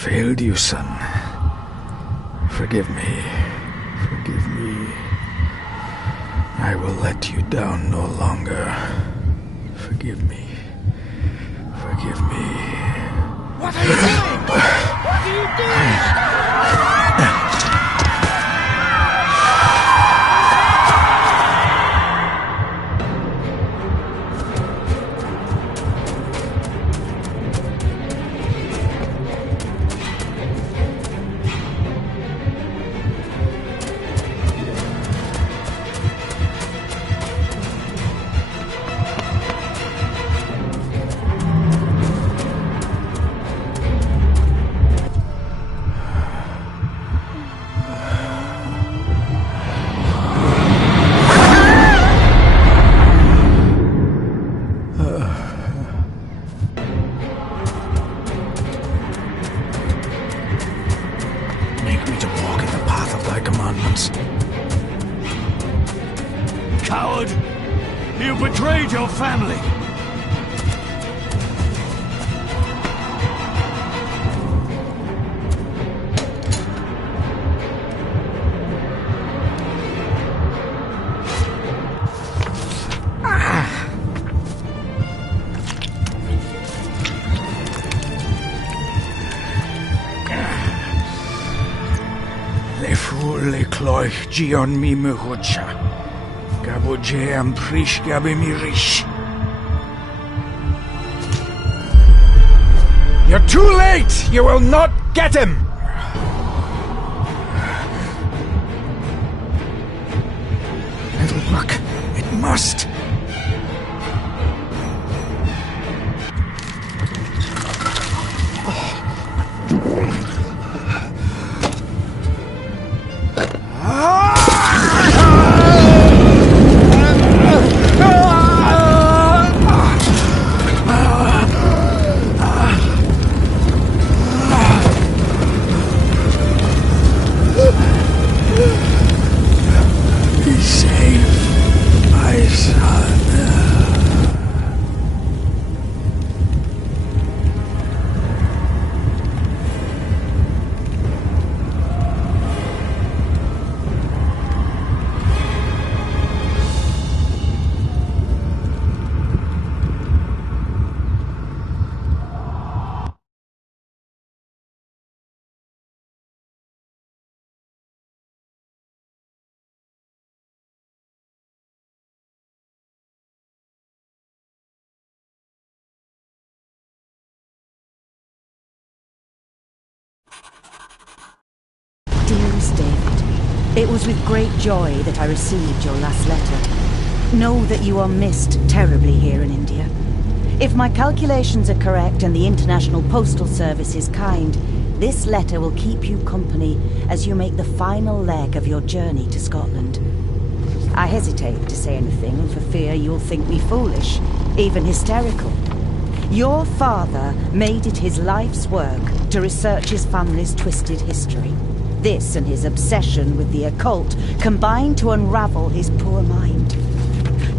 failed you, son. Forgive me. Forgive me. I will let you down no longer. Forgive me. Forgive me. What are you doing? What are you doing? Coward! You betrayed your family! Le fule cloich gion mi muhucha. Gaboje am prish gabe mirish. You're too late! You will not get him! It'll work. It must. Be safe, my son. Dearest David, it was with great joy that I received your last letter. Know that you are missed terribly here in India. If my calculations are correct and the International Postal Service is kind, this letter will keep you company as you make the final leg of your journey to Scotland. I hesitate to say anything for fear you'll think me foolish, even hysterical. Your father made it his life's work to research his family's twisted history. This and his obsession with the occult combined to unravel his poor mind.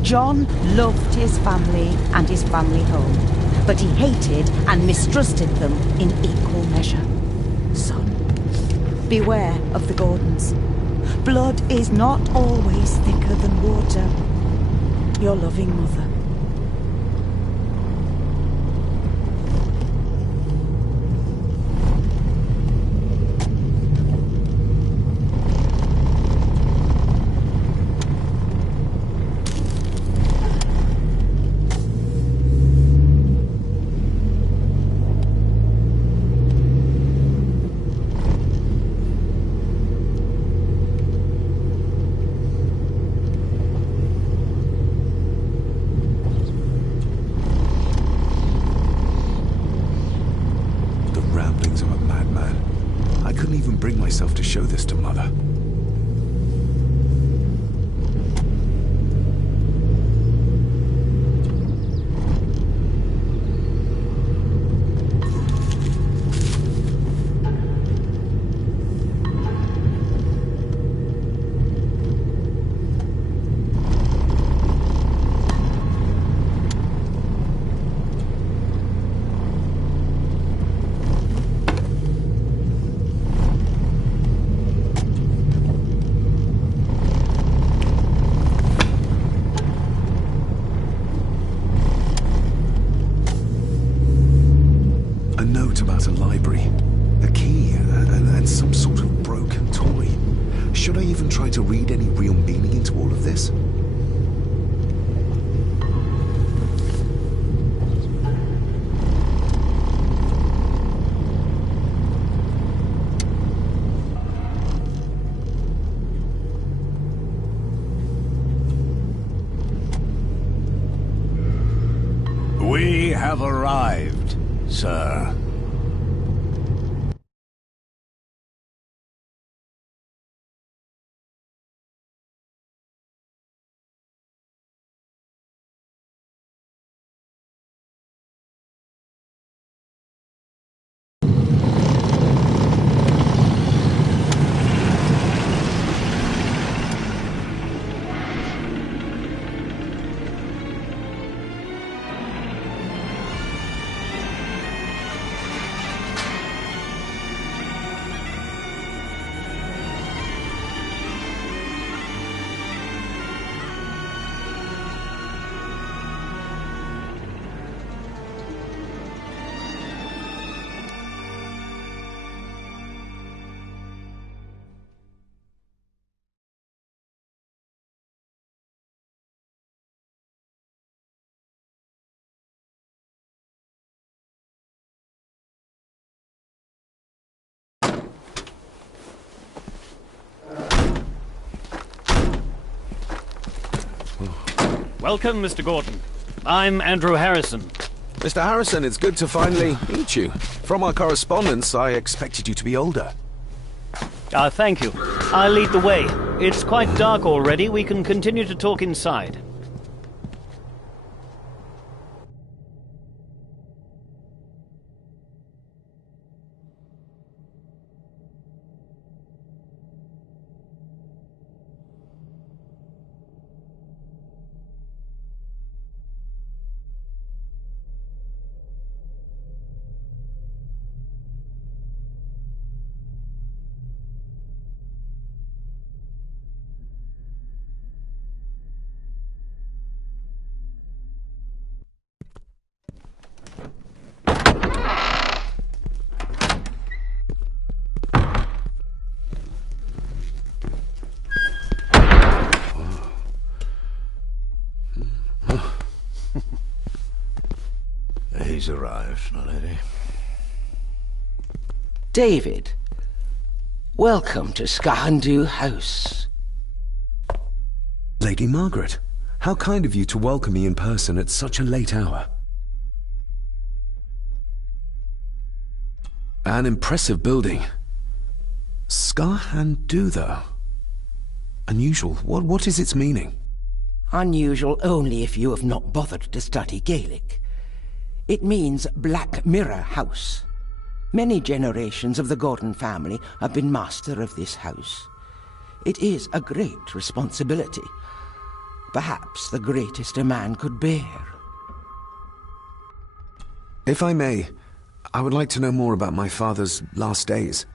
John loved his family and his family home, but he hated and mistrusted them in equal measure. Son, beware of the Gordons. Blood is not always thicker than water. Your loving mother. has a library, a key, and some sort of broken toy. Should I even try to read any real meaning into all of this? We have arrived, sir. Welcome, Mr. Gordon. I'm Andrew Harrison. Mr. Harrison, it's good to finally meet you. From our correspondence, I expected you to be older. Thank you. I'll lead the way. It's quite dark already. We can continue to talk inside. He's arrived, my lady. David, welcome to Skahandu House. Lady Margaret, how kind of you to welcome me in person at such a late hour. An impressive building. Skahandu, though. Unusual. What is its meaning? Unusual only if you have not bothered to study Gaelic. It means Black Mirror House. Many generations of the Gordon family have been master of this house. It is a great responsibility. Perhaps the greatest a man could bear. If I may, I would like to know more about my father's last days.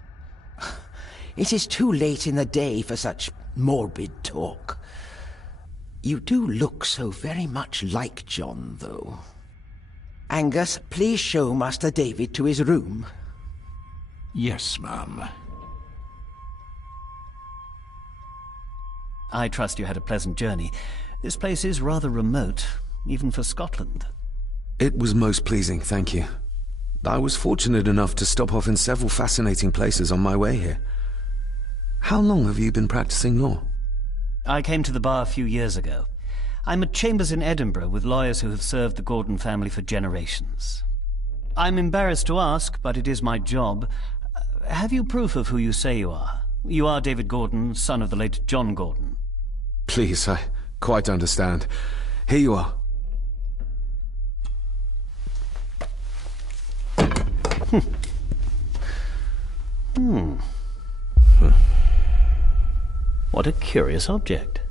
It is too late in the day for such morbid talk. You do look so very much like John, though. Angus, please show Master David to his room. Yes, ma'am. I trust you had a pleasant journey. This place is rather remote, even for Scotland. It was most pleasing, thank you. I was fortunate enough to stop off in several fascinating places on my way here. How long have you been practicing law? I came to the bar a few years ago. I'm at chambers in Edinburgh with lawyers who have served the Gordon family for generations. I'm embarrassed to ask, but it is my job. Have you proof of who you say you are? You are David Gordon, son of the late John Gordon. Please, I quite understand. Here you are. What a curious object.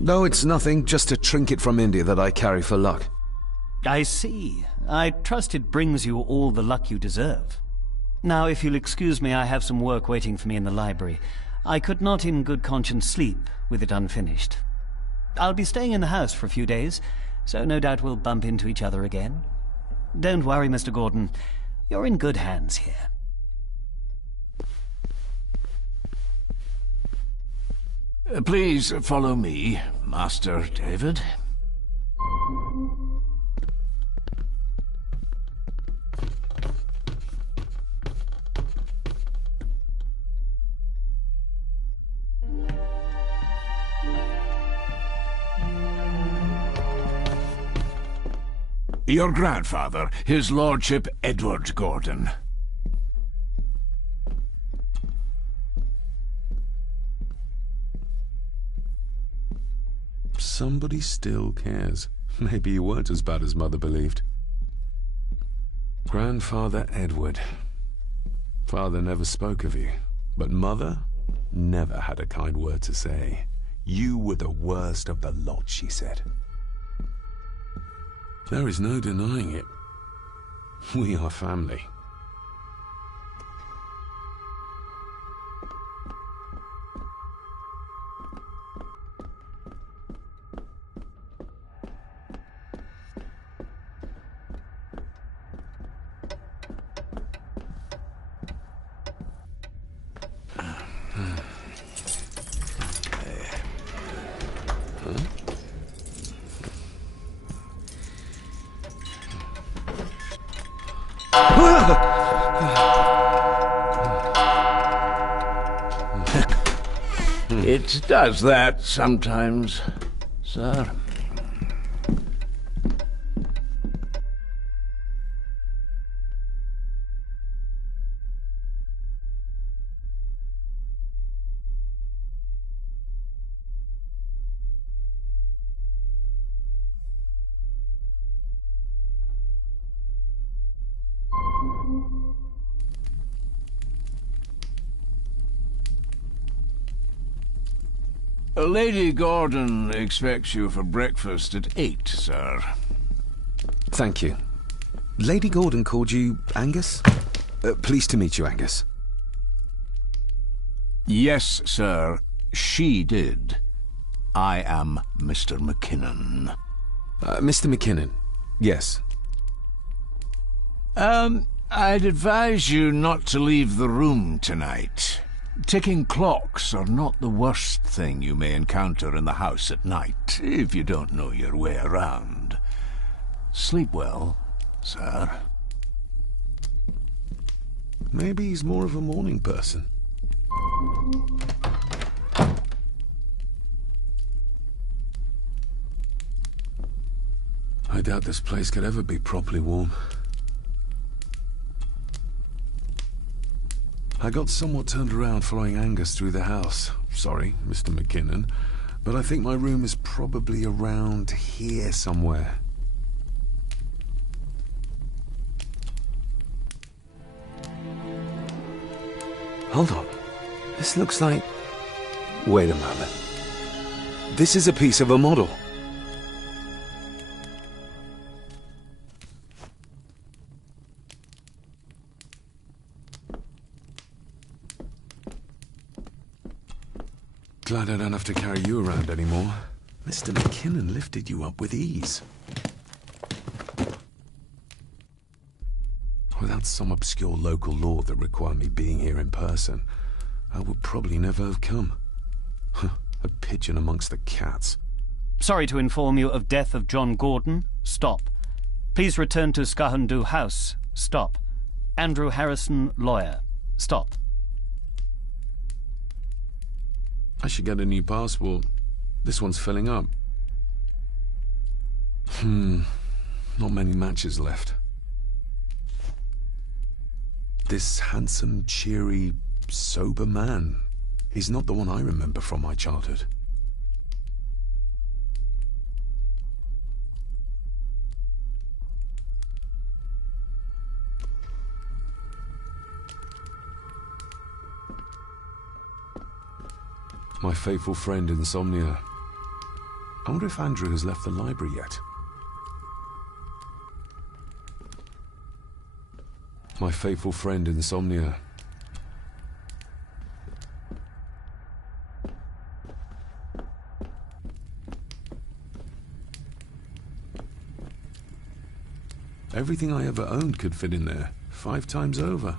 No, it's nothing, just a trinket from India that I carry for luck. I see. I trust it brings you all the luck you deserve. Now, if you'll excuse me, I have some work waiting for me in the library. I could not in good conscience sleep with it unfinished. I'll be staying in the house for a few days, so no doubt we'll bump into each other again. Don't worry, Mr. Gordon. You're in good hands here. Please follow me, Master David. Your grandfather, His Lordship Edward Gordon. Somebody still cares. Maybe you weren't as bad as Mother believed. Grandfather Edward. Father never spoke of you, but Mother never had a kind word to say. You were the worst of the lot, she said. There is no denying it. We are family. It does that sometimes, sir. Lady Gordon expects you for breakfast at 8, sir. Thank you. Lady Gordon called you Angus? Pleased to meet you, Angus. Yes, sir. She did. I am Mr. McKinnon. Mr. McKinnon. Yes. I'd advise you not to leave the room tonight. Ticking clocks are not the worst thing you may encounter in the house at night, if you don't know your way around. Sleep well, sir. Maybe he's more of a morning person. I doubt this place could ever be properly warm. I got somewhat turned around following Angus through the house. Sorry, Mr. McKinnon, but I think my room is probably around here somewhere. Hold on. This looks like... Wait a moment. This is a piece of a model. Glad I don't have to carry you around anymore. Mr. McKinnon lifted you up with ease. Without some obscure local law that required me being here in person, I would probably never have come. A pigeon amongst the cats. Sorry to inform you of death of John Gordon. Stop. Please return to Skahundu House. Stop. Andrew Harrison, lawyer. Stop. I should get a new passport. This one's filling up. Not many matches left. This handsome, cheery, sober man. He's not the one I remember from my childhood. My faithful friend Insomnia. I wonder if Andrew has left the library yet. My faithful friend Insomnia. Everything I ever owned could fit in there, 5 times over.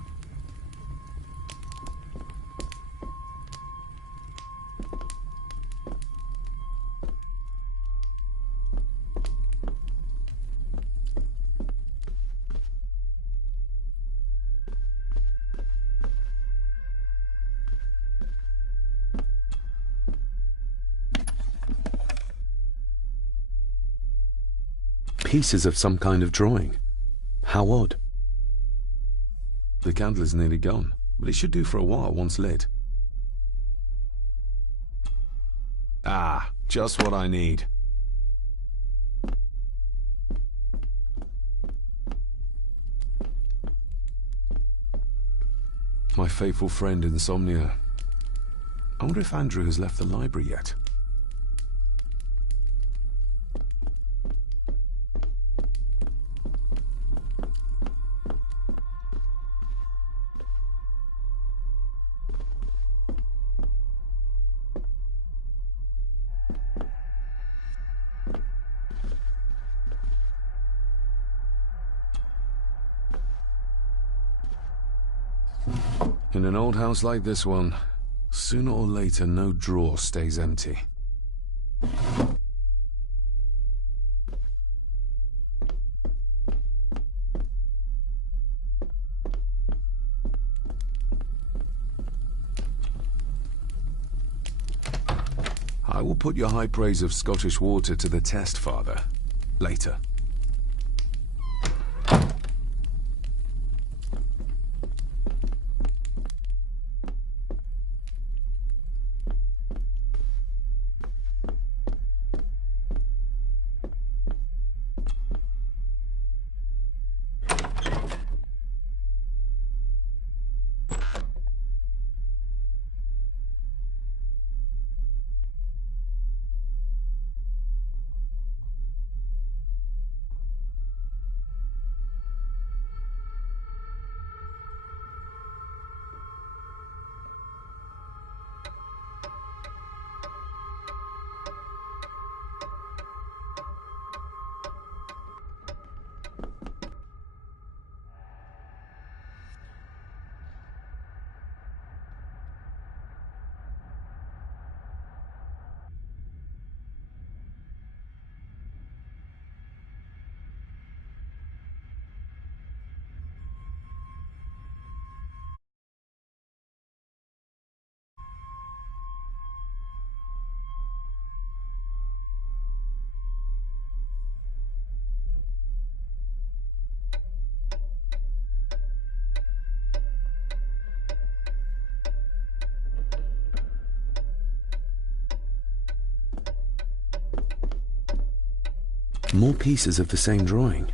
Pieces of some kind of drawing. How odd. The candle is nearly gone, but it should do for a while once lit. Ah, just what I need. My faithful friend Insomnia. I wonder if Andrew has left the library yet. In an old house like this one, sooner or later no drawer stays empty. I will put your high praise of Scottish water to the test, Father. Later. More pieces of the same drawing.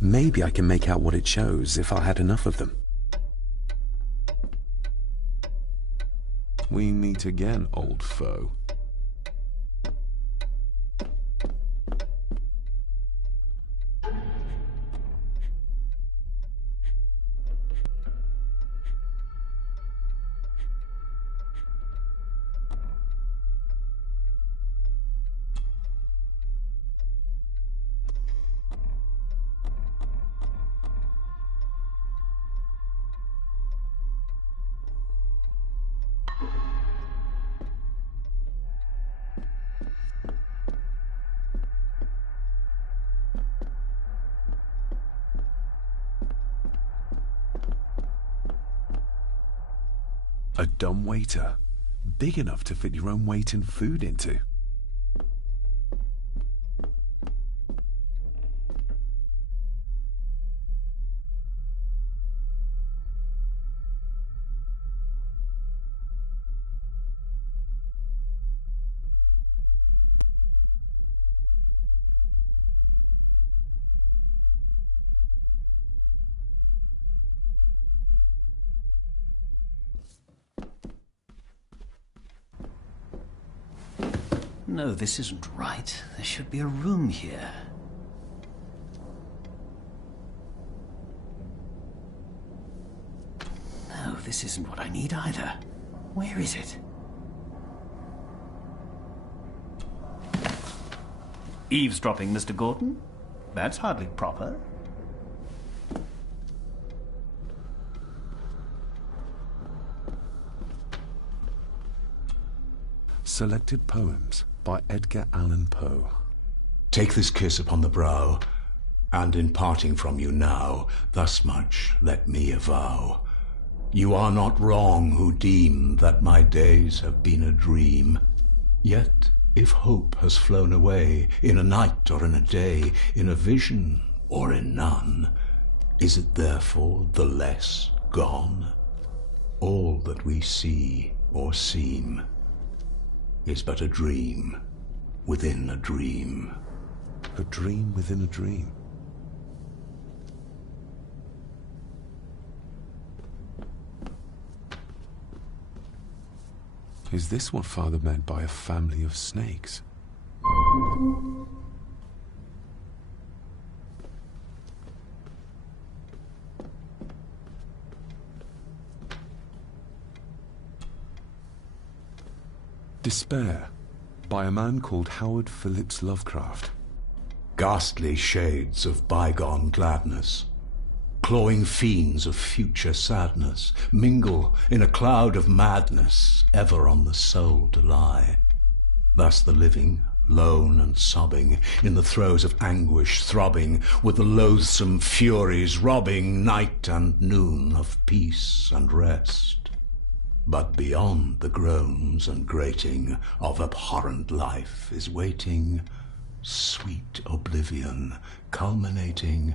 Maybe I can make out what it shows if I had enough of them. We meet again, old foe. A dumbwaiter, big enough to fit your own weight and food into. No, this isn't right. There should be a room here. No, this isn't what I need either. Where is it? Eavesdropping, Mr. Gordon? That's hardly proper. Selected Poems by Edgar Allan Poe. Take this kiss upon the brow, and in parting from you now, thus much let me avow. You are not wrong who deem that my days have been a dream. Yet, if hope has flown away, in a night or in a day, in a vision or in none, is it therefore the less gone? All that we see or seem is but a dream within a dream. A dream within a dream. Is this what Father meant by a family of snakes? Despair, by a man called Howard Phillips Lovecraft. Ghastly shades of bygone gladness, clawing fiends of future sadness, mingle in a cloud of madness, ever on the soul to lie. Thus the living, lone and sobbing, in the throes of anguish throbbing, with the loathsome furies robbing night and noon of peace and rest. But beyond the groans and grating of abhorrent life is waiting sweet oblivion, culminating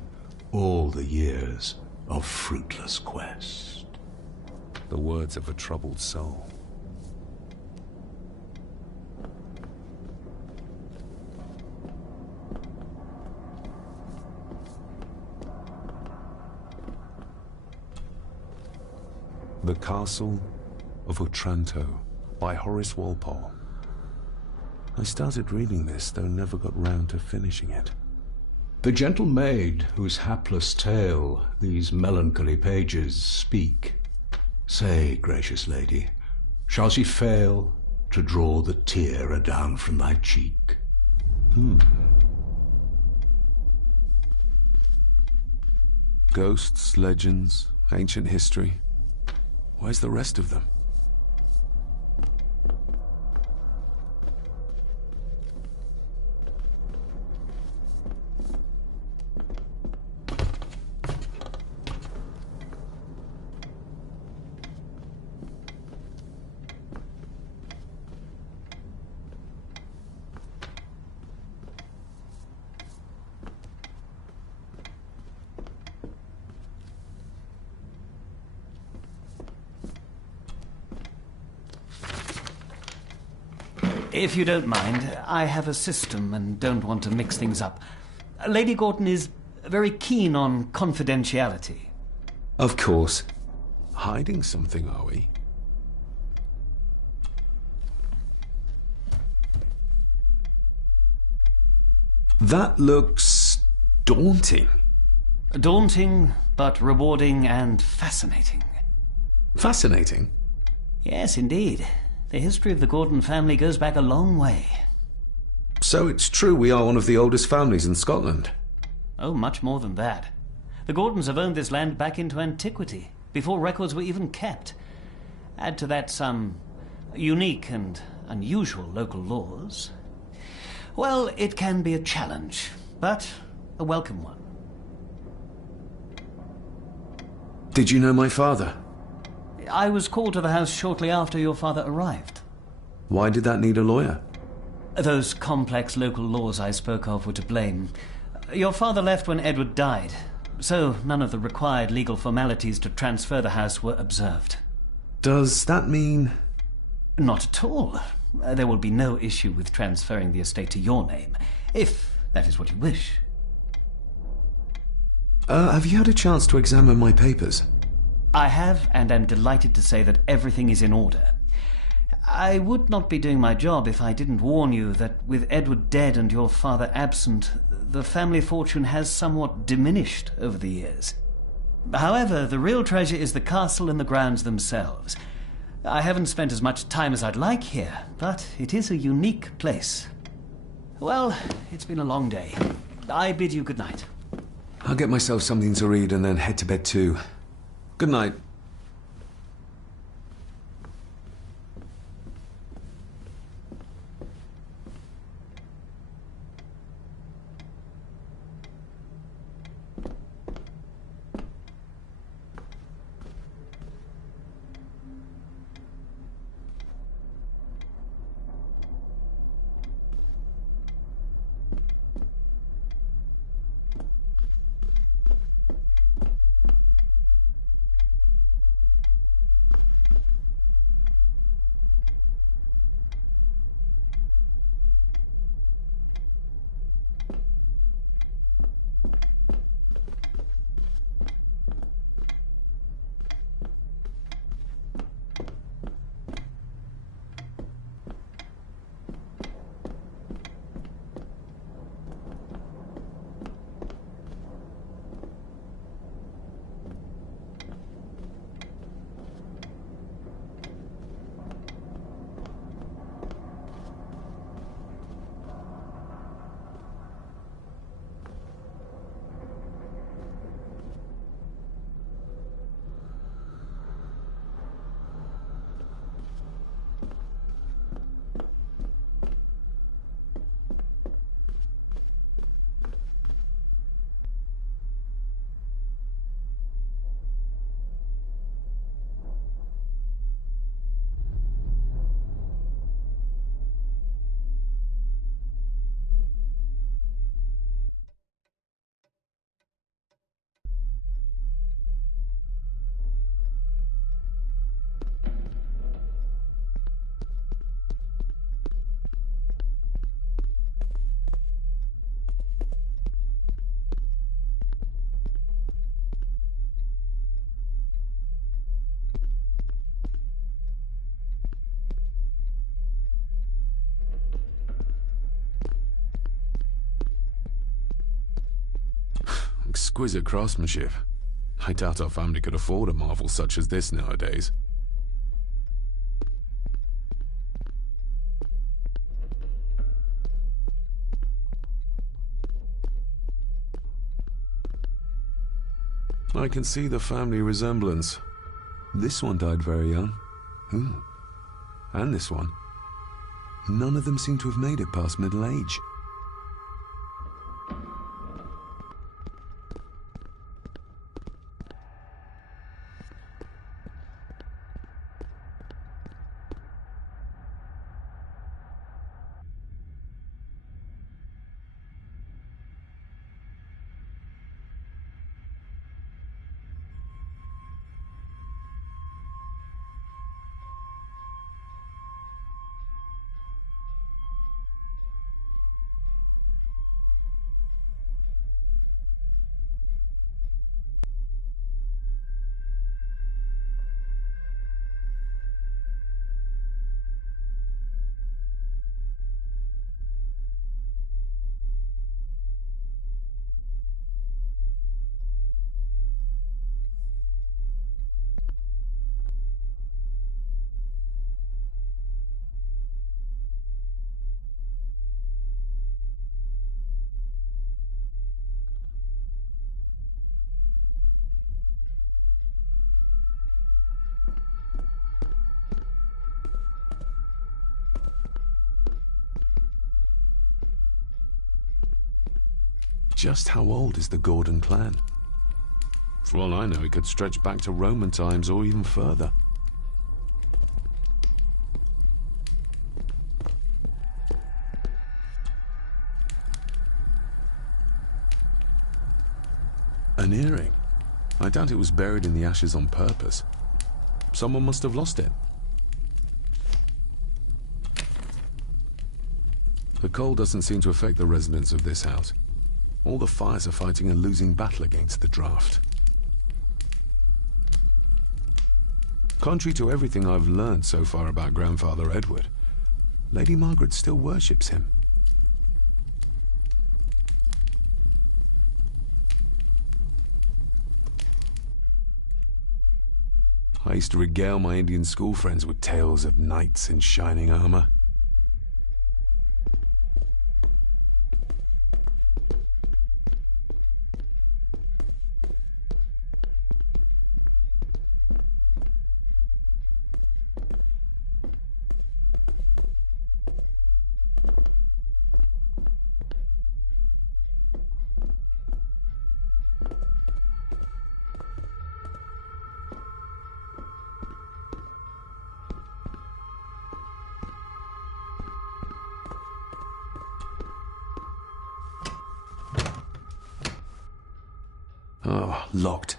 all the years of fruitless quest. The words of a troubled soul. The Castle of Otranto by Horace Walpole. I started reading this, though never got round to finishing it. The gentle maid whose hapless tale these melancholy pages speak, say, gracious lady, shall she fail to draw the tear adown from thy cheek? Ghosts, legends, ancient history. Where's the rest of them? If you don't mind, I have a system and don't want to mix things up. Lady Gorton is very keen on confidentiality. Of course. Hiding something, are we? That looks daunting. Daunting, but rewarding and fascinating. Fascinating? Yes, indeed. The history of the Gordon family goes back a long way. So it's true we are one of the oldest families in Scotland? Oh, much more than that. The Gordons have owned this land back into antiquity, before records were even kept. Add to that some unique and unusual local laws. Well, it can be a challenge, but a welcome one. Did you know my father? I was called to the house shortly after your father arrived. Why did that need a lawyer? Those complex local laws I spoke of were to blame. Your father left when Edward died, so none of the required legal formalities to transfer the house were observed. Does that mean... Not at all. There will be no issue with transferring the estate to your name, if that is what you wish. Have you had a chance to examine my papers? I have, and am delighted to say that everything is in order. I would not be doing my job if I didn't warn you that with Edward dead and your father absent, the family fortune has somewhat diminished over the years. However, the real treasure is the castle and the grounds themselves. I haven't spent as much time as I'd like here, but it is a unique place. Well, it's been a long day. I bid you good night. I'll get myself something to read and then head to bed too. Good night. Exquisite craftsmanship. I doubt our family could afford a marvel such as this nowadays. I can see the family resemblance. This one died very young. And this one. None of them seem to have made it past middle age. Just how old is the Gordon clan? For all I know, it could stretch back to Roman times or even further. An earring. I doubt it was buried in the ashes on purpose. Someone must have lost it. The cold doesn't seem to affect the residents of this house. All the fires are fighting a losing battle against the draft. Contrary to everything I've learned so far about Grandfather Edward, Lady Margaret still worships him. I used to regale my Indian school friends with tales of knights in shining armor. Oh, locked.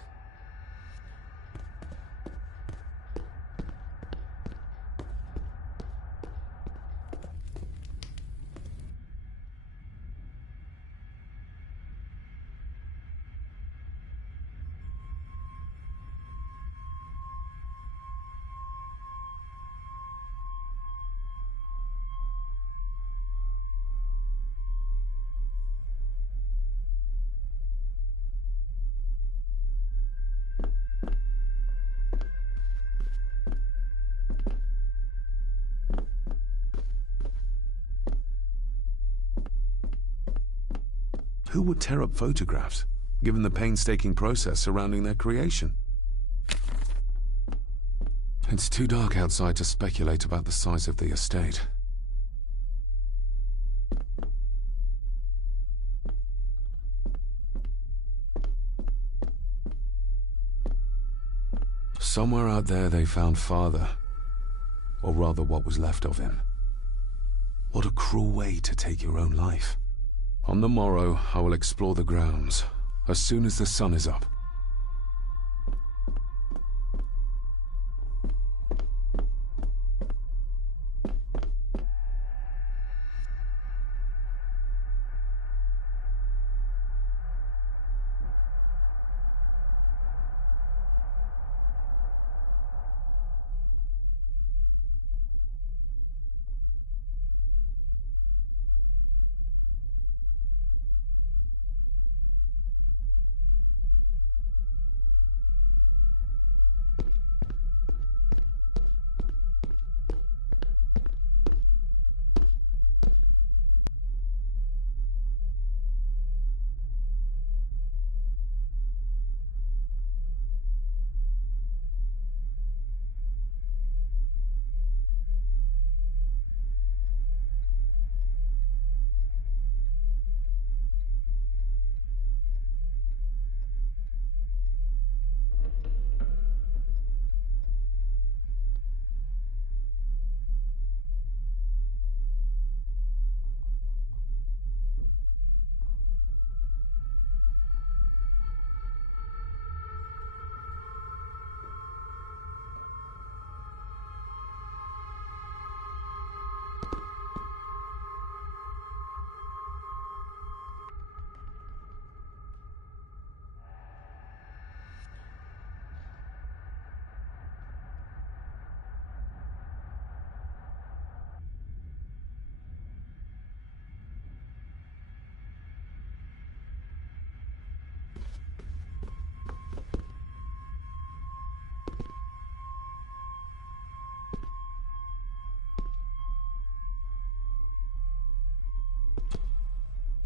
Who would tear up photographs, given the painstaking process surrounding their creation? It's too dark outside to speculate about the size of the estate. Somewhere out there they found Father, or rather what was left of him. What a cruel way to take your own life. On the morrow, I will explore the grounds, as soon as the sun is up.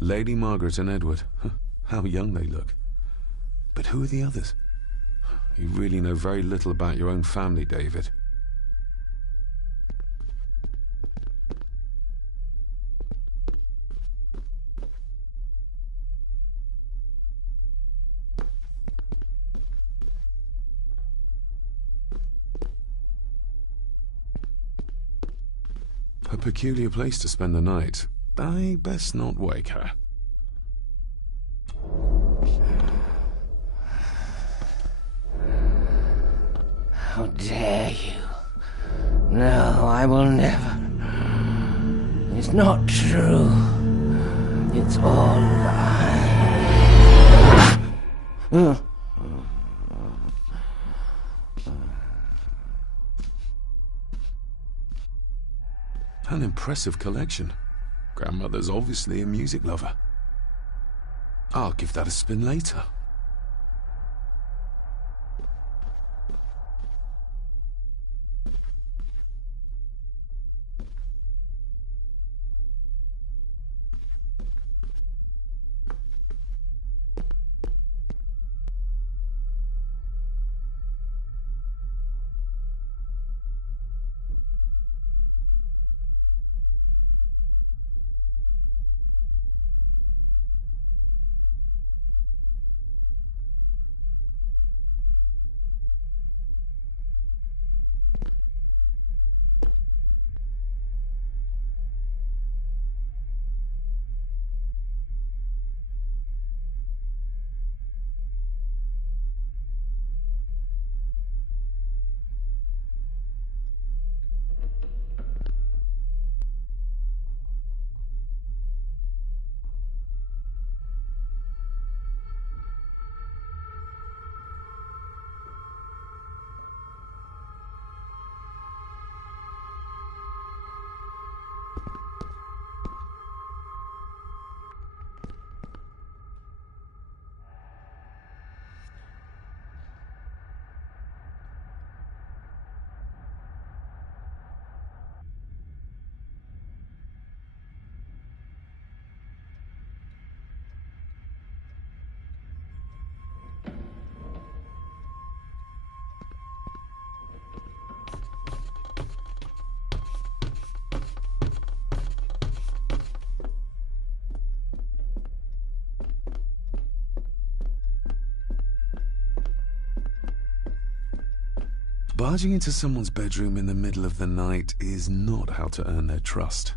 Lady Margaret and Edward. How young they look. But who are the others? You really know very little about your own family, David. A peculiar place to spend the night. I best not wake her. How dare you? No, I will never. It's not true. It's all lies. An impressive collection. Grandmother's obviously a music lover. I'll give that a spin later. Barging into someone's bedroom in the middle of the night is not how to earn their trust.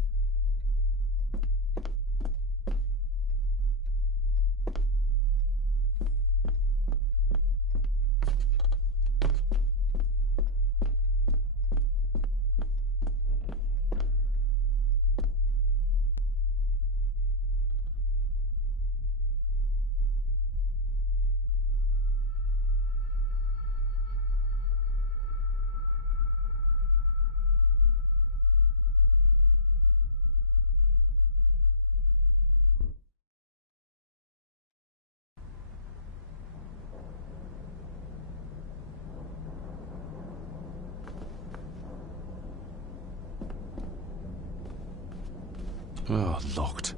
Oh, locked.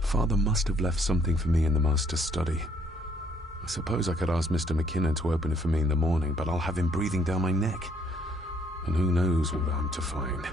Father must have left something for me in the master's study. I suppose I could ask Mr. McKinnon to open it for me in the morning, but I'll have him breathing down my neck. And who knows what I'm to find.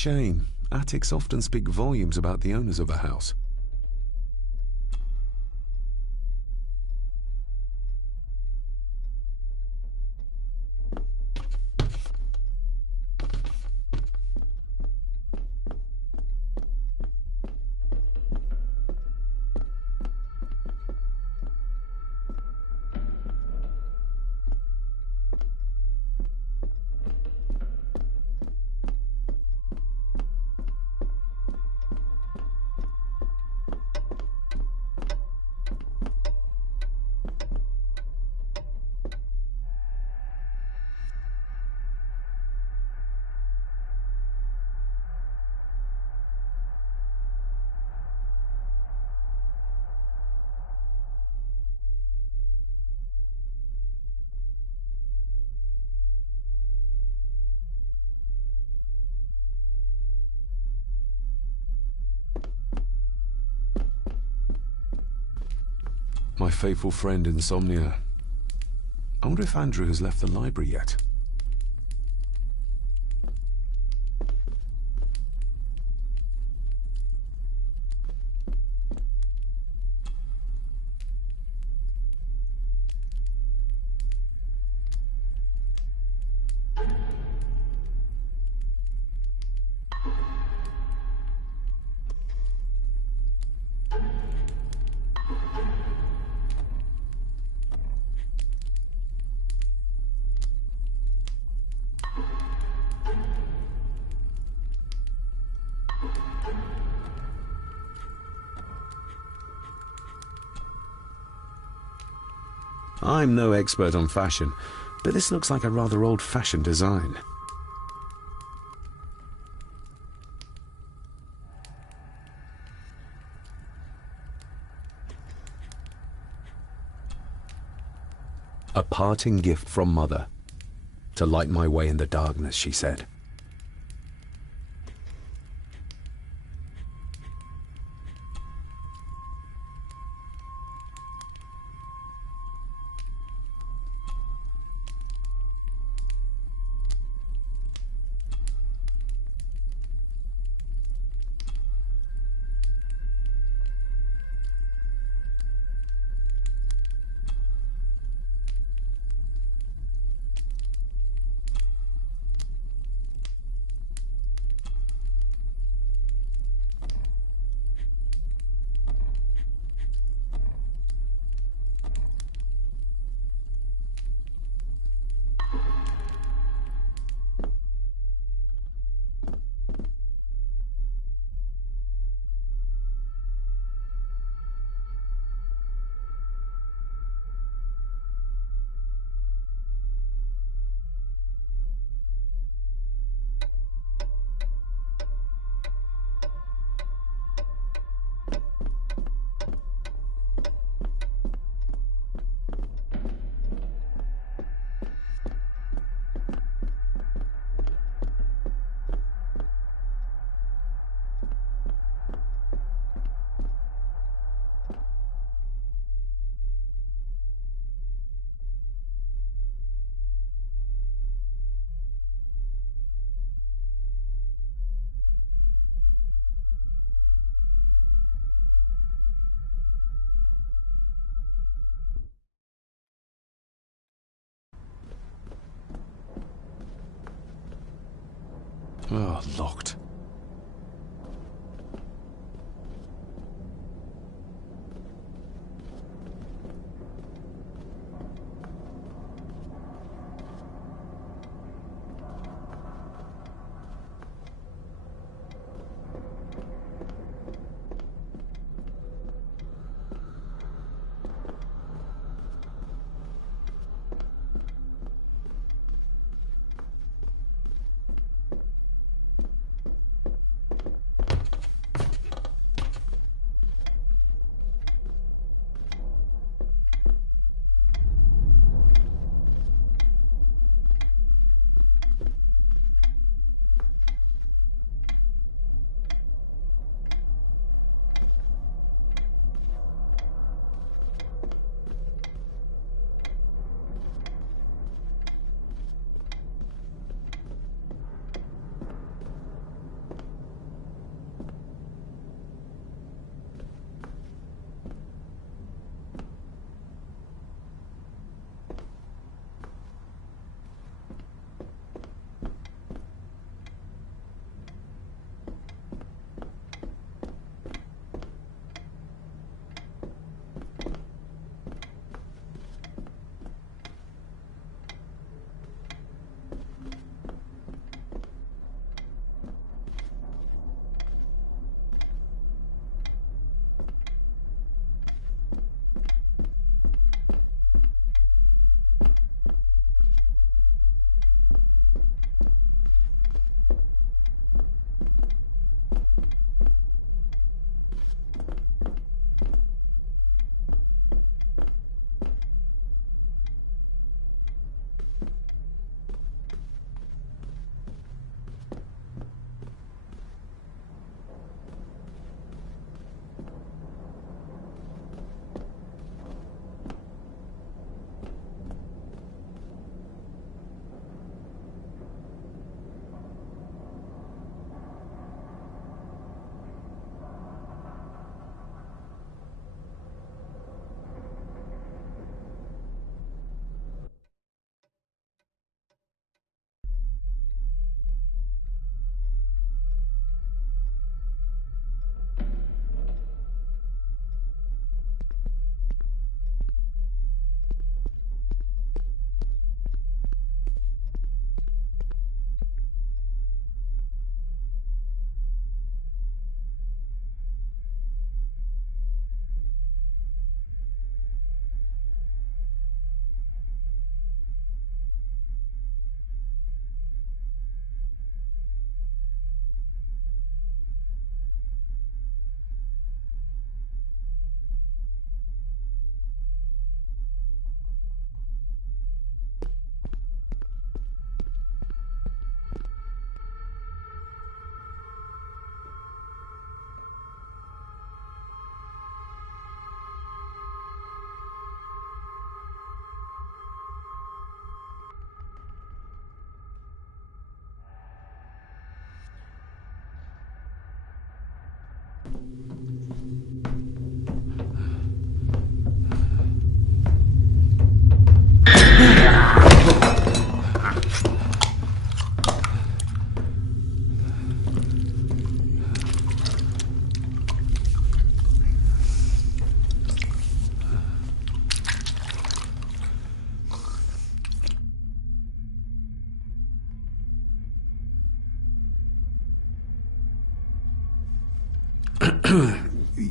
Shame. Attics often speak volumes about the owners of a house. My faithful friend Insomnia. I wonder if Andrew has left the library yet. I'm no expert on fashion, but this looks like a rather old-fashioned design. A parting gift from Mother. To light my way in the darkness, she said. Oh, locked.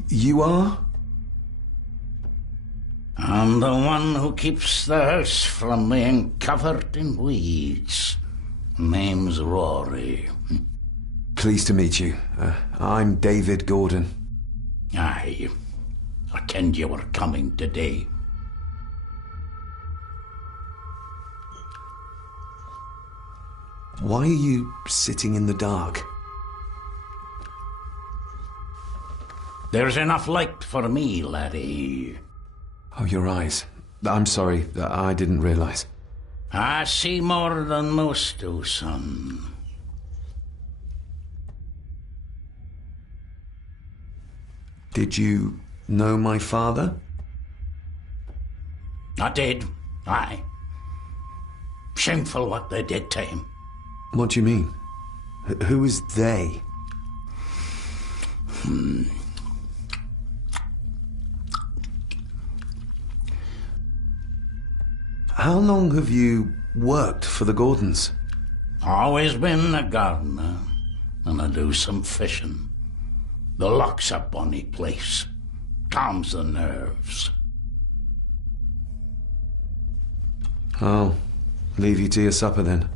You are? I'm the one who keeps the house from being covered in weeds. Name's Rory. Pleased to meet you. I'm David Gordon. Aye. I kenned you were coming today. Why are you sitting in the dark? There's enough light for me, laddie. Oh, your eyes. I'm sorry, I didn't realize. I see more than most do, son. Did you know my father? I did, aye. Shameful what they did to him. What do you mean? Who is they? How long have you worked for the Gordons? Always been a gardener, and I do some fishing. The loch's a bonny place. Calms the nerves. I'll leave you to your supper then.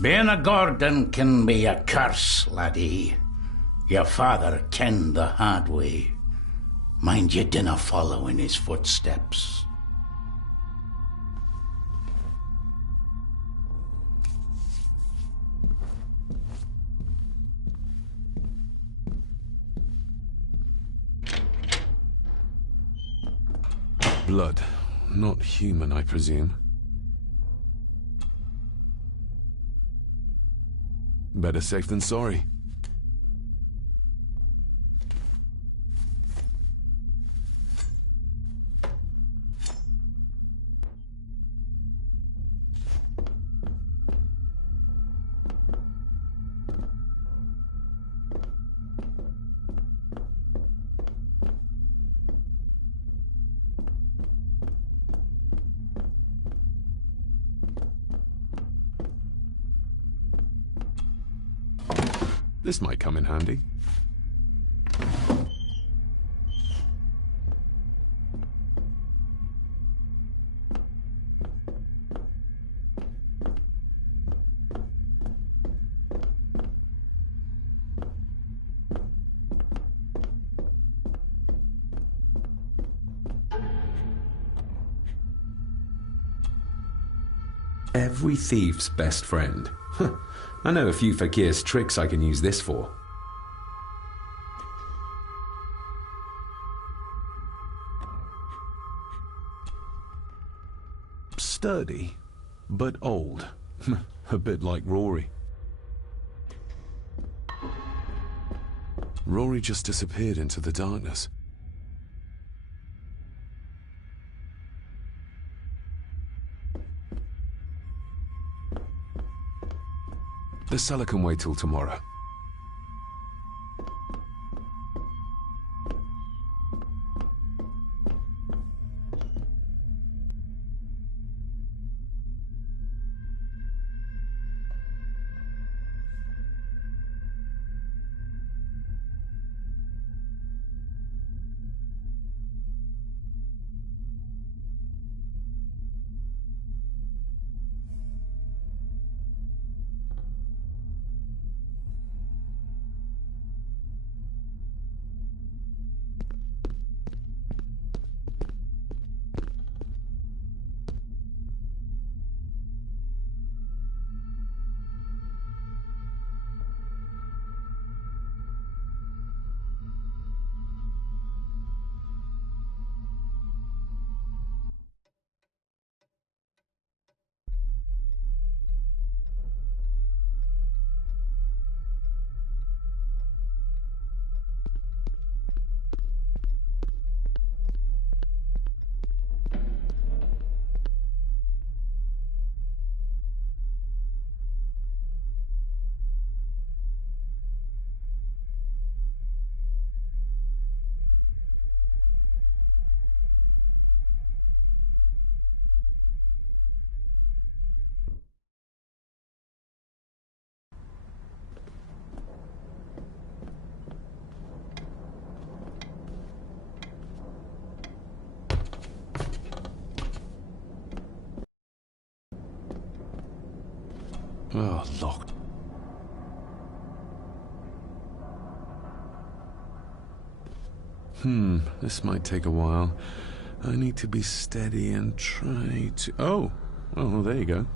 Being a Gordon can be a curse, laddie. Your father kenned the hard way. Mind you dinna follow in his footsteps. Blood. Not human, I presume. Better safe than sorry. This might come in handy. Every thief's best friend. I know a few fakir's tricks I can use this for. Sturdy, but old. A bit like Rory. Rory just disappeared into the darkness. The cellar can wait till tomorrow. Oh, locked. This might take a while. I need to be steady and try to... Oh, well, there you go.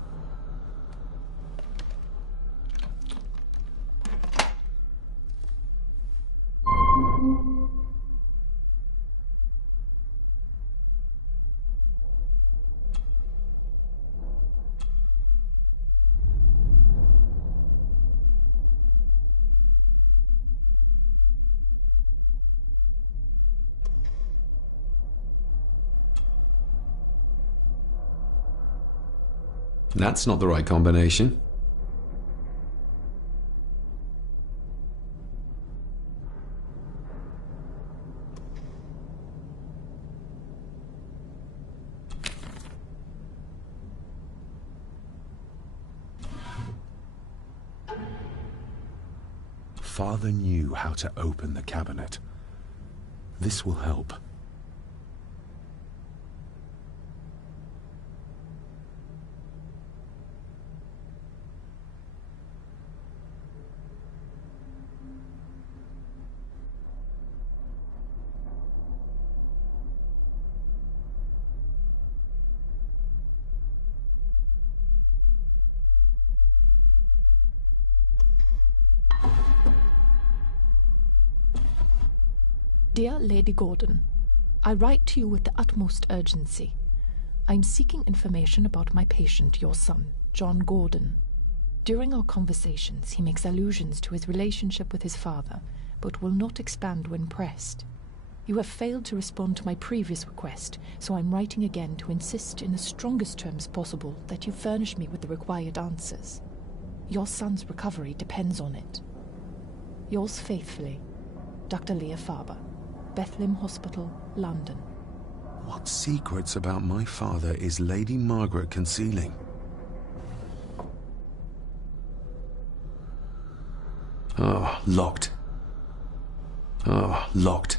That's not the right combination. Father knew how to open the cabinet. This will help. Dear Lady Gordon, I write to you with the utmost urgency. I am seeking information about my patient, your son, John Gordon. During our conversations, he makes allusions to his relationship with his father, but will not expand when pressed. You have failed to respond to my previous request, so I'm writing again to insist in the strongest terms possible that you furnish me with the required answers. Your son's recovery depends on it. Yours faithfully, Dr. Leah Faber, Bethlehem Hospital, London. What secrets about my father is Lady Margaret concealing? Oh, locked. Oh, locked.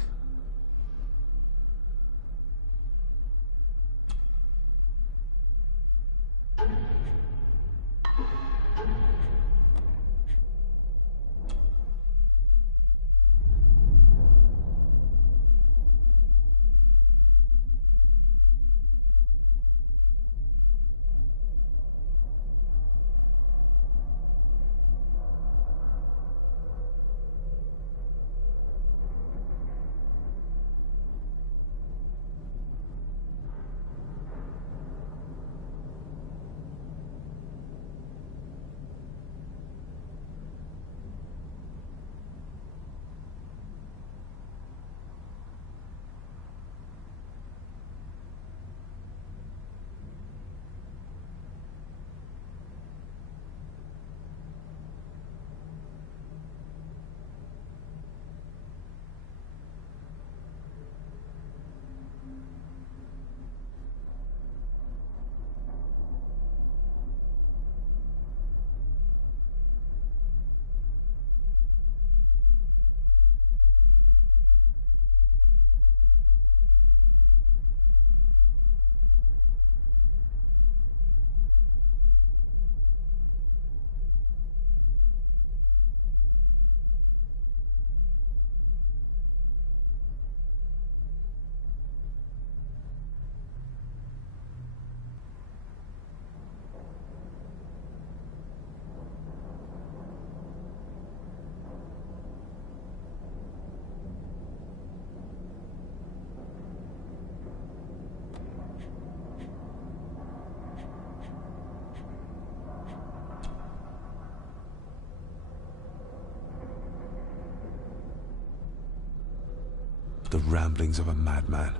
The ramblings of a madman.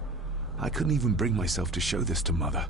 I couldn't even bring myself to show this to Mother.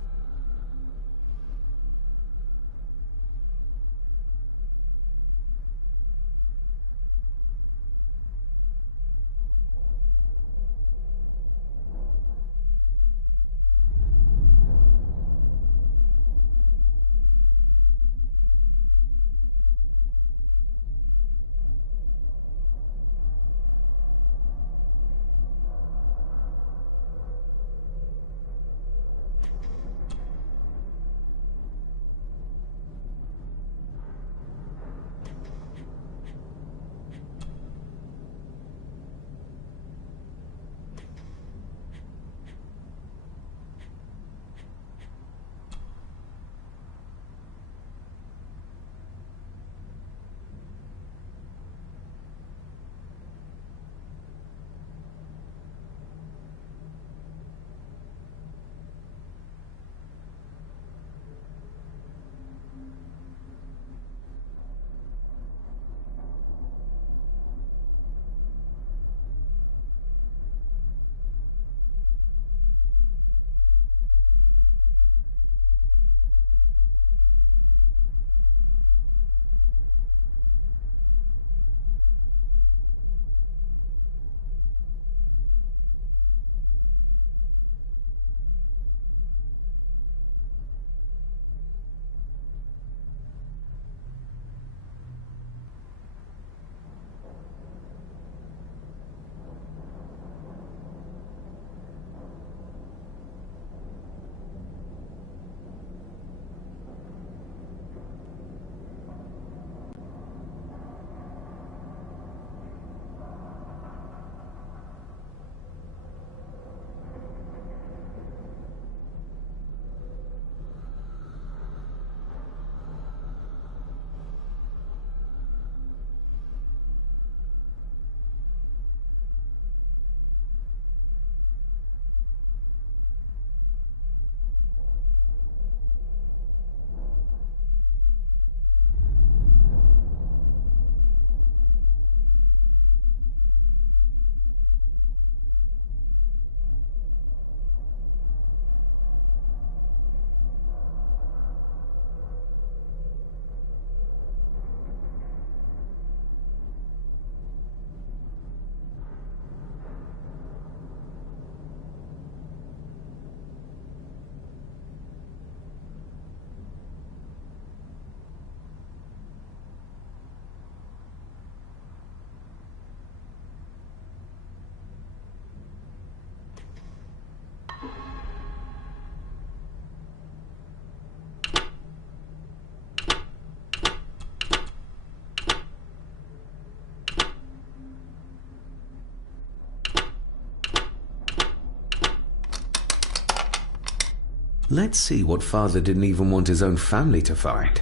Let's see what Father didn't even want his own family to find.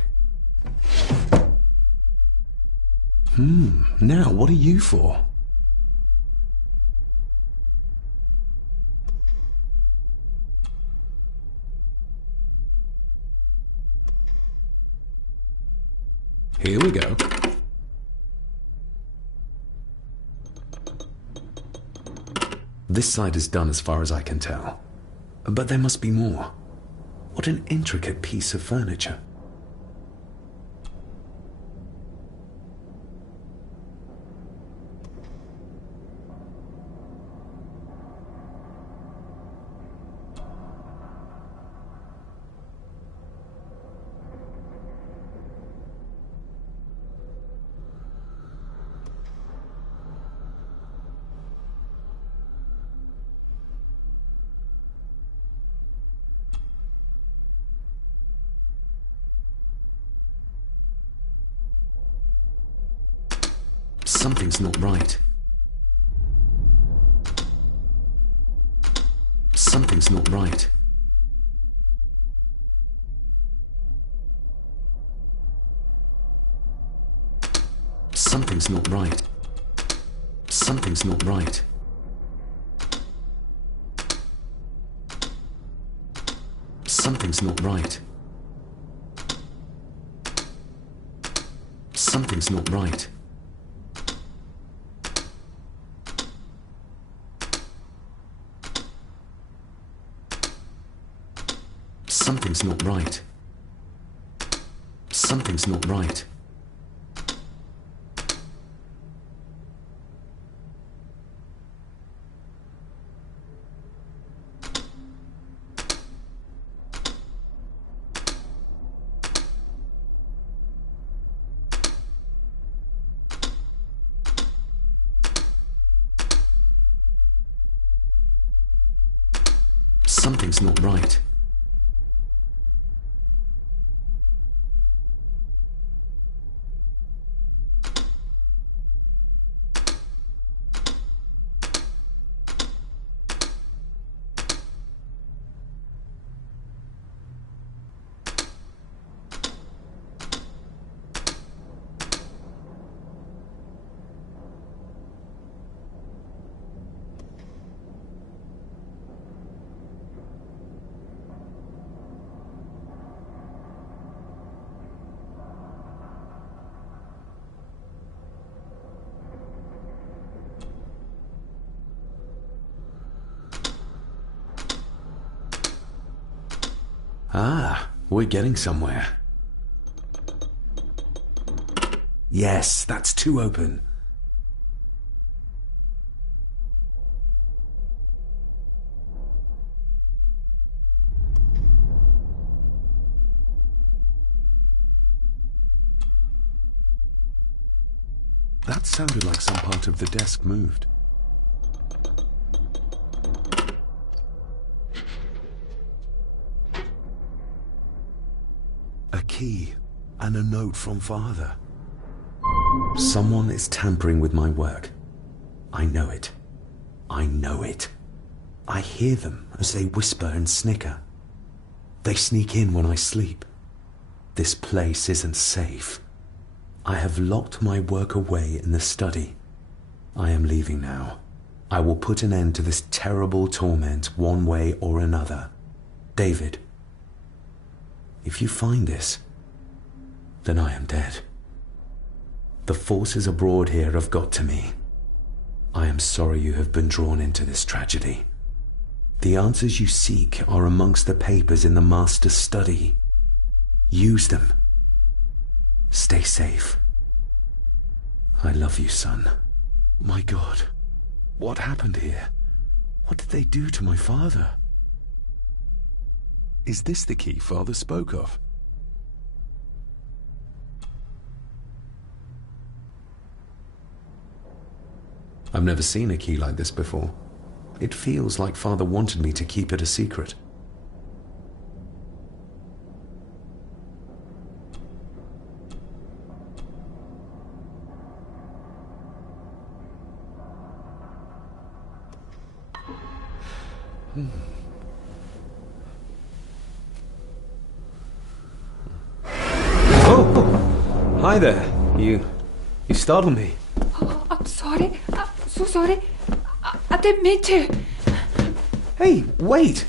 Now what are you for? Here we go. This side is done as far as I can tell. But there must be more. What an intricate piece of furniture. Something's not right. Something's not right. Something's not right. Something's not right. Something's not right. Something's not right. Something's not right. Something's not right. Something's not right. Ah, we're getting somewhere. Yes, that's too open. That sounded like some part of the desk moved. A key and a note from Father. Someone is tampering with my work. I know it. I know it. I hear them as they whisper and snicker. They sneak in when I sleep. This place isn't safe. I have locked my work away in the study. I am leaving now. I will put an end to this terrible torment one way or another. David, if you find this, then I am dead. The forces abroad here have got to me. I am sorry you have been drawn into this tragedy. The answers you seek are amongst the papers in the Master's study. Use them. Stay safe. I love you, son. My God, what happened here? What did they do to my father? Is this the key Father spoke of? I've never seen a key like this before. It feels like Father wanted me to keep it a secret. Hi there. You startled me. Oh, I'm sorry. I'm so sorry. I didn't mean to. Hey, wait!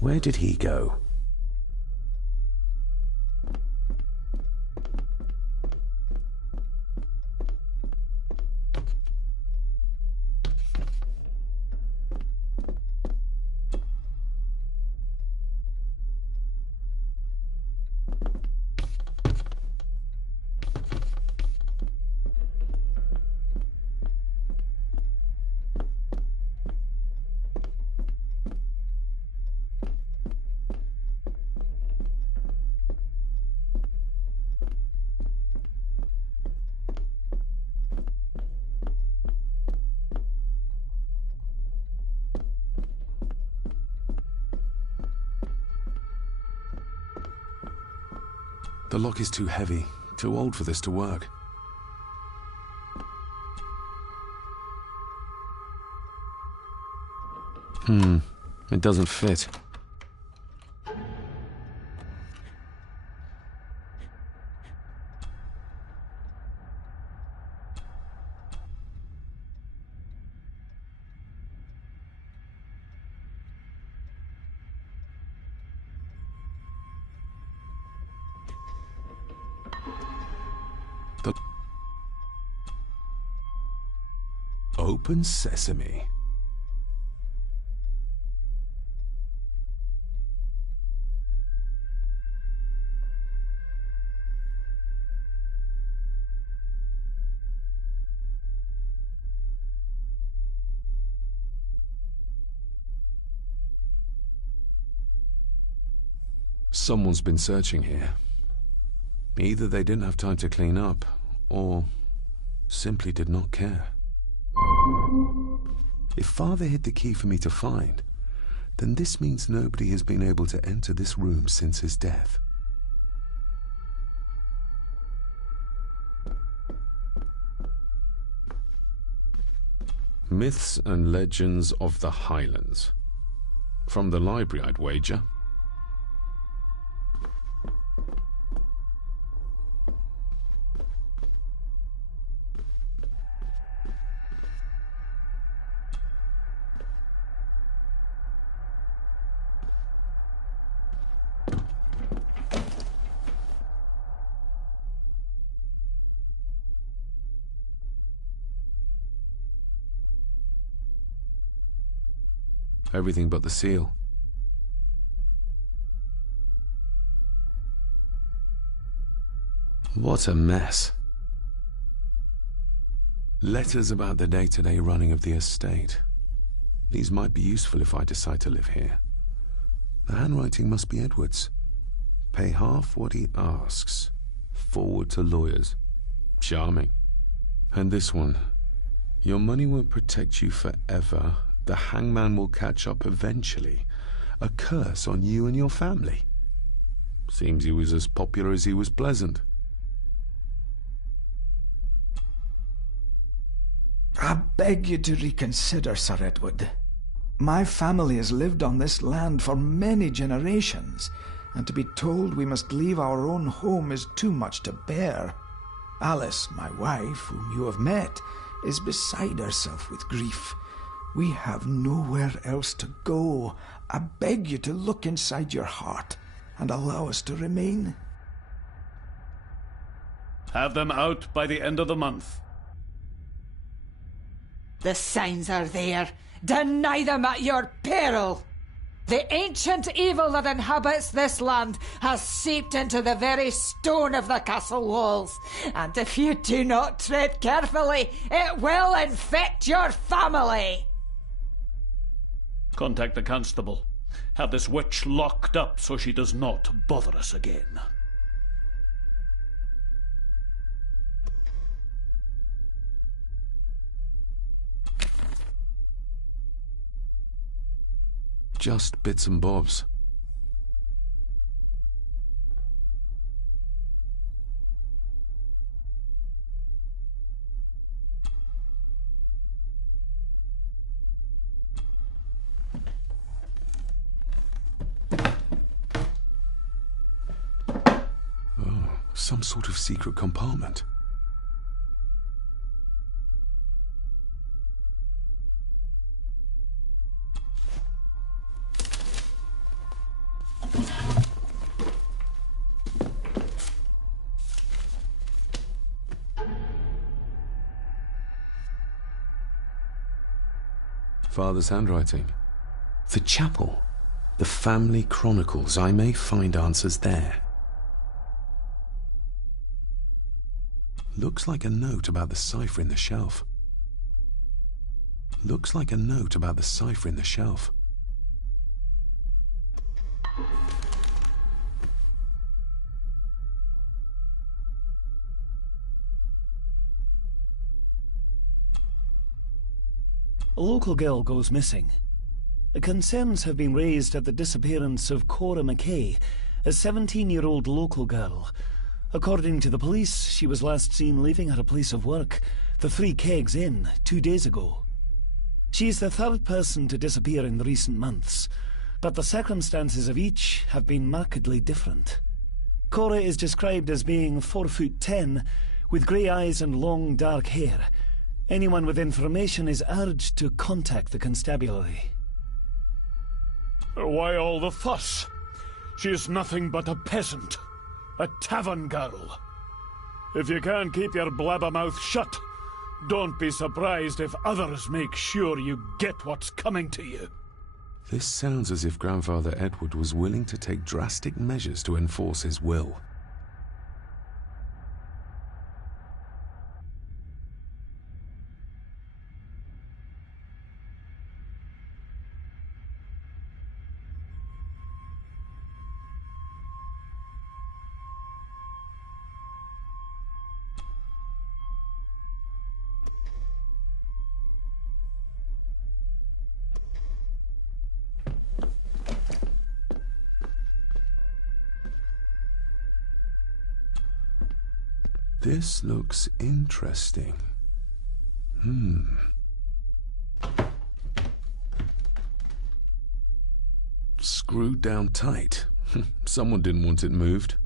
Where did he go? The lock is too heavy, too old for this to work. It doesn't fit. Open sesame. Someone's been searching here. Either they didn't have time to clean up, or simply did not care. If Father hid the key for me to find, then this means nobody has been able to enter this room since his death. Myths and Legends of the Highlands. From the library, I'd wager. Everything but the seal. What a mess. Letters about the day-to-day running of the estate. These might be useful if I decide to live here. The handwriting must be Edward's. Pay half what he asks. Forward to lawyers. Charming. And this one. Your money won't protect you forever. The hangman will catch up eventually. A curse on you and your family. Seems he was as popular as he was pleasant. I beg you to reconsider, Sir Edward. My family has lived on this land for many generations, and to be told we must leave our own home is too much to bear. Alice, my wife, whom you have met, is beside herself with grief. We have nowhere else to go. I beg you to look inside your heart and allow us to remain. Have them out by the end of the month. The signs are there. Deny them at your peril. The ancient evil that inhabits this land has seeped into the very stone of the castle walls, and if you do not tread carefully, it will infect your family. Contact the constable. Have this witch locked up so she does not bother us again. Just bits and bobs. some sort of secret compartment. Father's handwriting. The chapel. The family chronicles. I may find answers there. Looks like a note about the cipher in the shelf. Looks like a note about the cipher in the shelf. A local girl goes missing. Concerns have been raised at the disappearance of Cora McKay, a 17-year-old local girl. According to the police, she was last seen leaving her place of work, the Three Kegs Inn, 2 days ago. She is the third person to disappear in the recent months, but the circumstances of each have been markedly different. Cora is described as being 4'10", with grey eyes and long dark hair. Anyone with information is urged to contact the constabulary. Why all the fuss? She is nothing but a peasant. A tavern girl. If you can't keep your blabbermouth shut, don't be surprised if others make sure you get what's coming to you. This sounds as if Grandfather Edward was willing to take drastic measures to enforce his will. This looks interesting. Screwed down tight. Someone didn't want it moved.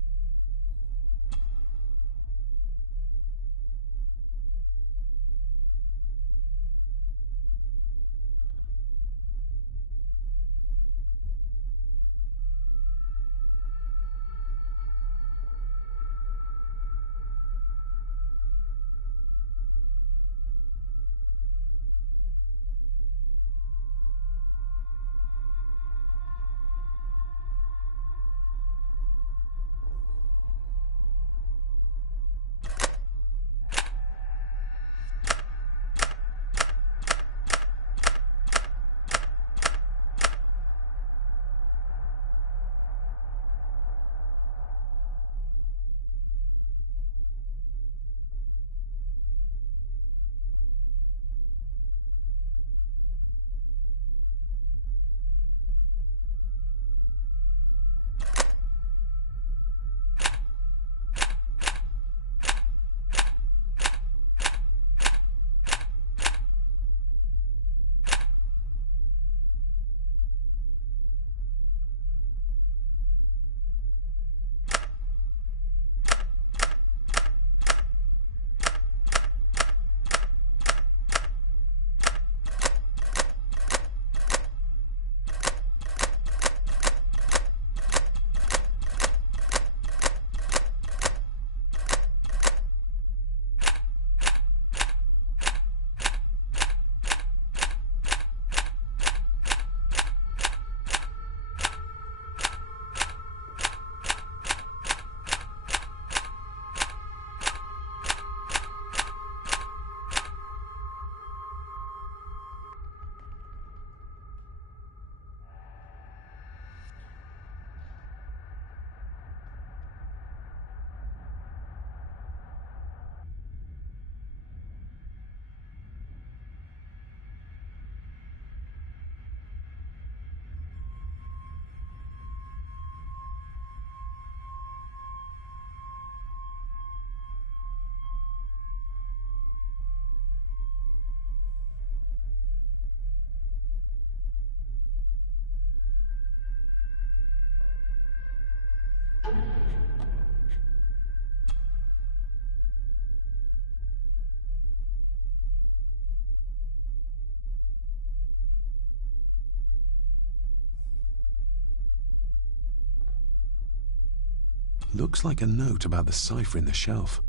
Looks like a note about the cipher in the shelf.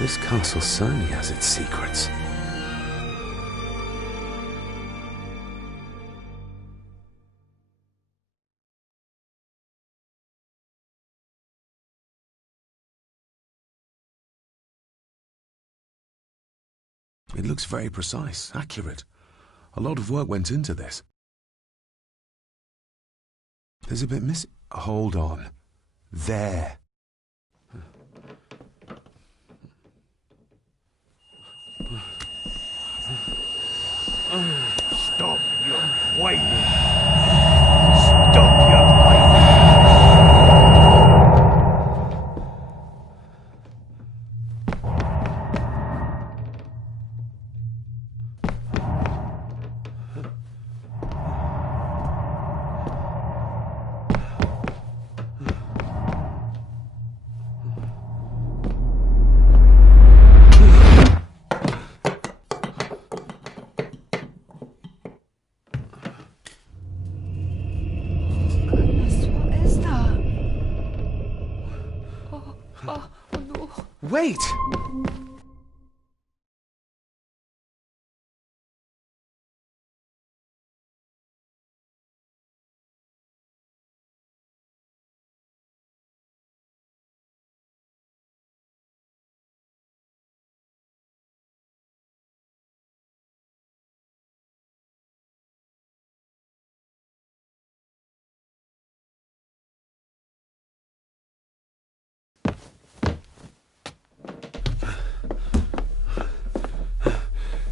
This castle certainly has its secrets. It looks very precise, accurate. A lot of work went into this. There's a bit missing. Hold on. There. Stop your whining! Stop your whining! Wait!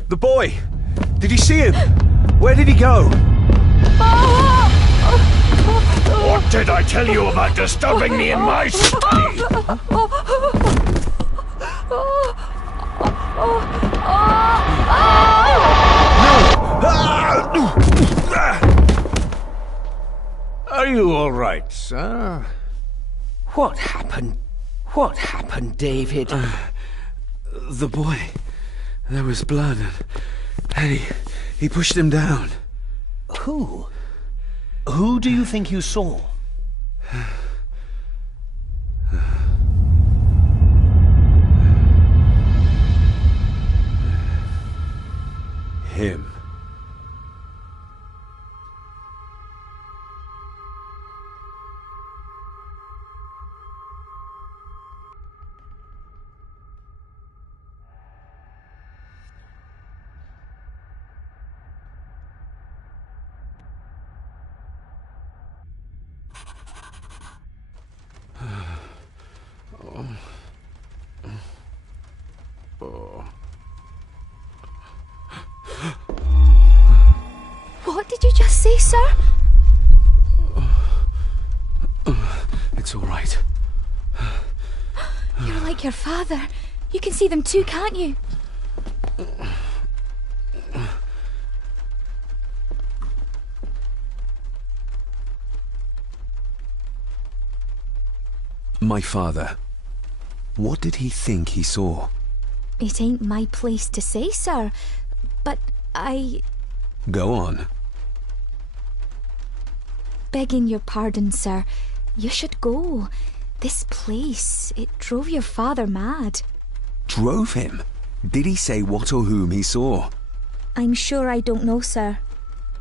The boy! Did you see him? Where did he go? What did I tell you about disturbing me in my study? Are you all right, sir? What happened? What happened, David? The boy. There was blood, and he pushed him down. Who? Who do you think you saw? Him. say, sir? It's all right. You're like your father. You can see them too, can't you? My father. What did he think he saw? It ain't my place to say, sir. But Go on. Begging your pardon, sir. You should go. This place, it drove your father mad. Drove him? Did he say what or whom he saw? I'm sure I don't know, sir.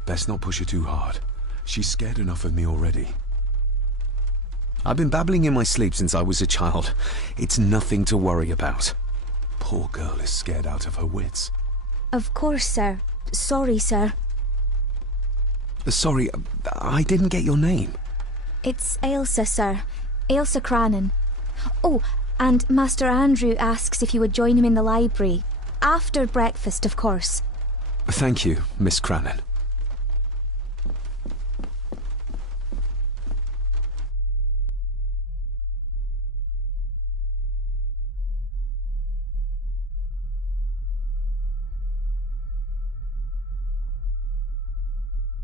Best not push her too hard. She's scared enough of me already. I've been babbling in my sleep since I was a child. It's nothing to worry about. Poor girl is scared out of her wits. Of course, sir. Sorry, sir. Sorry, I didn't get your name. It's Ailsa, sir. Ailsa Crannan. Oh, and Master Andrew asks if you would join him in the library. After breakfast, of course. Thank you, Miss Crannan.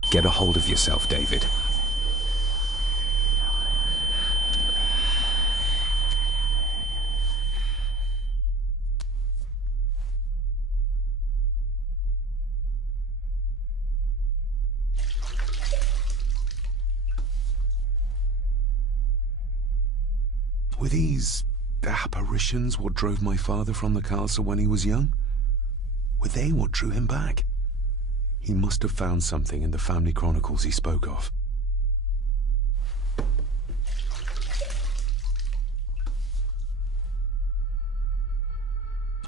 Get a hold of yourself, David. Were these apparitions what drove my father from the castle when he was young? Were they what drew him back? He must have found something in the family chronicles he spoke of.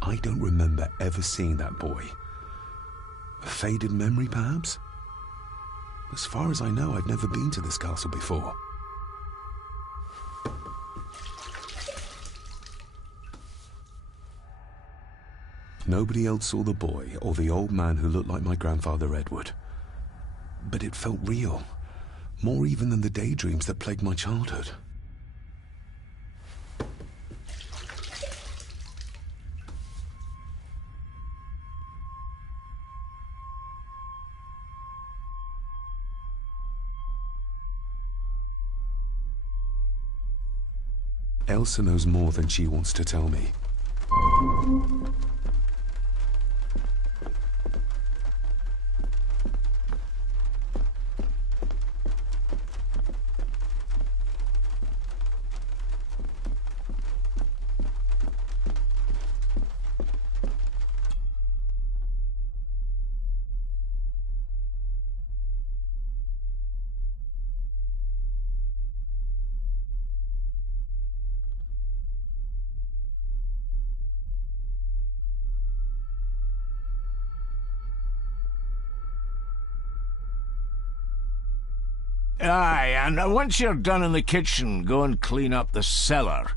I don't remember ever seeing that boy. A faded memory, perhaps? As far as I know, I've never been to this castle before. Nobody else saw the boy or the old man who looked like my grandfather Edward. But it felt real, more even than the daydreams that plagued my childhood. Ailsa knows more than she wants to tell me. Aye, and once you're done in the kitchen, go and clean up the cellar.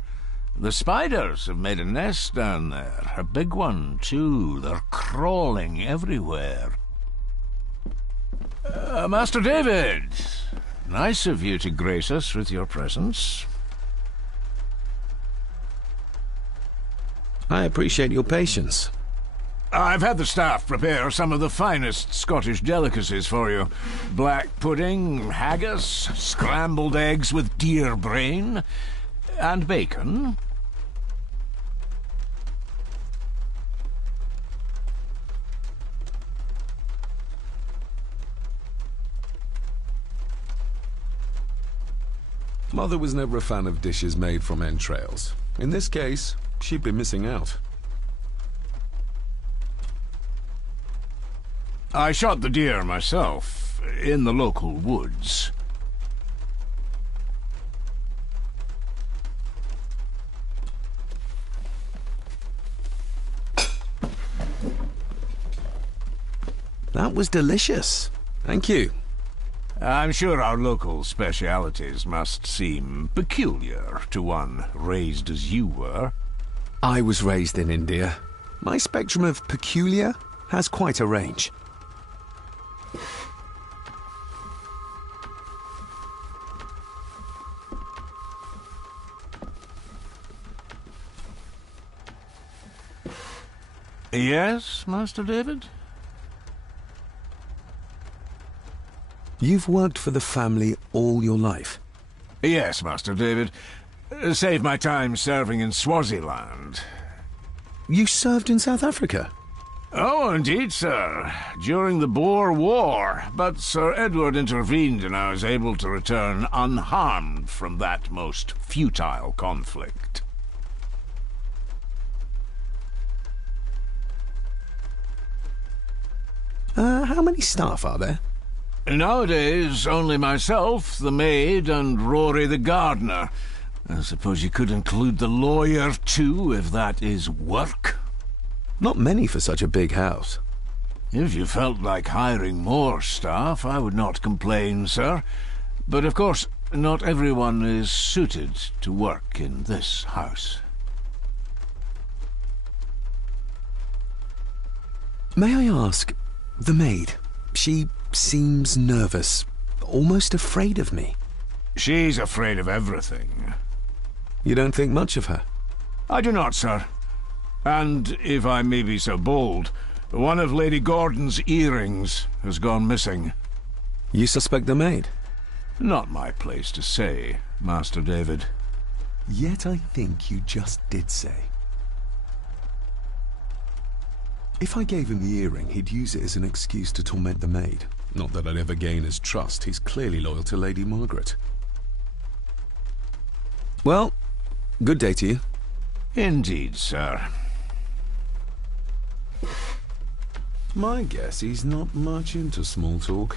The spiders have made a nest down there. A big one, too. They're crawling everywhere. Master David, nice of you to grace us with your presence. I appreciate your patience. I've had the staff prepare some of the finest Scottish delicacies for you. Black pudding, haggis, scrambled eggs with deer brain, and bacon. Mother was never a fan of dishes made from entrails. In this case, she'd be missing out. I shot the deer myself, in the local woods. That was delicious. Thank you. I'm sure our local specialities must seem peculiar to one raised as you were. I was raised in India. My spectrum of peculiar has quite a range. Yes, Master David? You've worked for the family all your life? Yes, Master David. Saved my time serving in Swaziland. You served in South Africa? Oh, indeed, sir. During the Boer War. But Sir Edward intervened and I was able to return unharmed from that most futile conflict. How many staff are there? Nowadays, only myself, the maid, and Rory the gardener. I suppose you could include the lawyer, too, if that is work. Not many for such a big house. If you felt like hiring more staff, I would not complain, sir. But of course, not everyone is suited to work in this house. May I ask, the maid, she seems nervous, almost afraid of me. She's afraid of everything. You don't think much of her? I do not, sir. And, if I may be so bold, one of Lady Gordon's earrings has gone missing. You suspect the maid? Not my place to say, Master David. Yet I think you just did say. If I gave him the earring, he'd use it as an excuse to torment the maid. Not that I'd ever gain his trust. He's clearly loyal to Lady Margaret. Well, good day to you. Indeed, sir. My guess he's not much into small talk.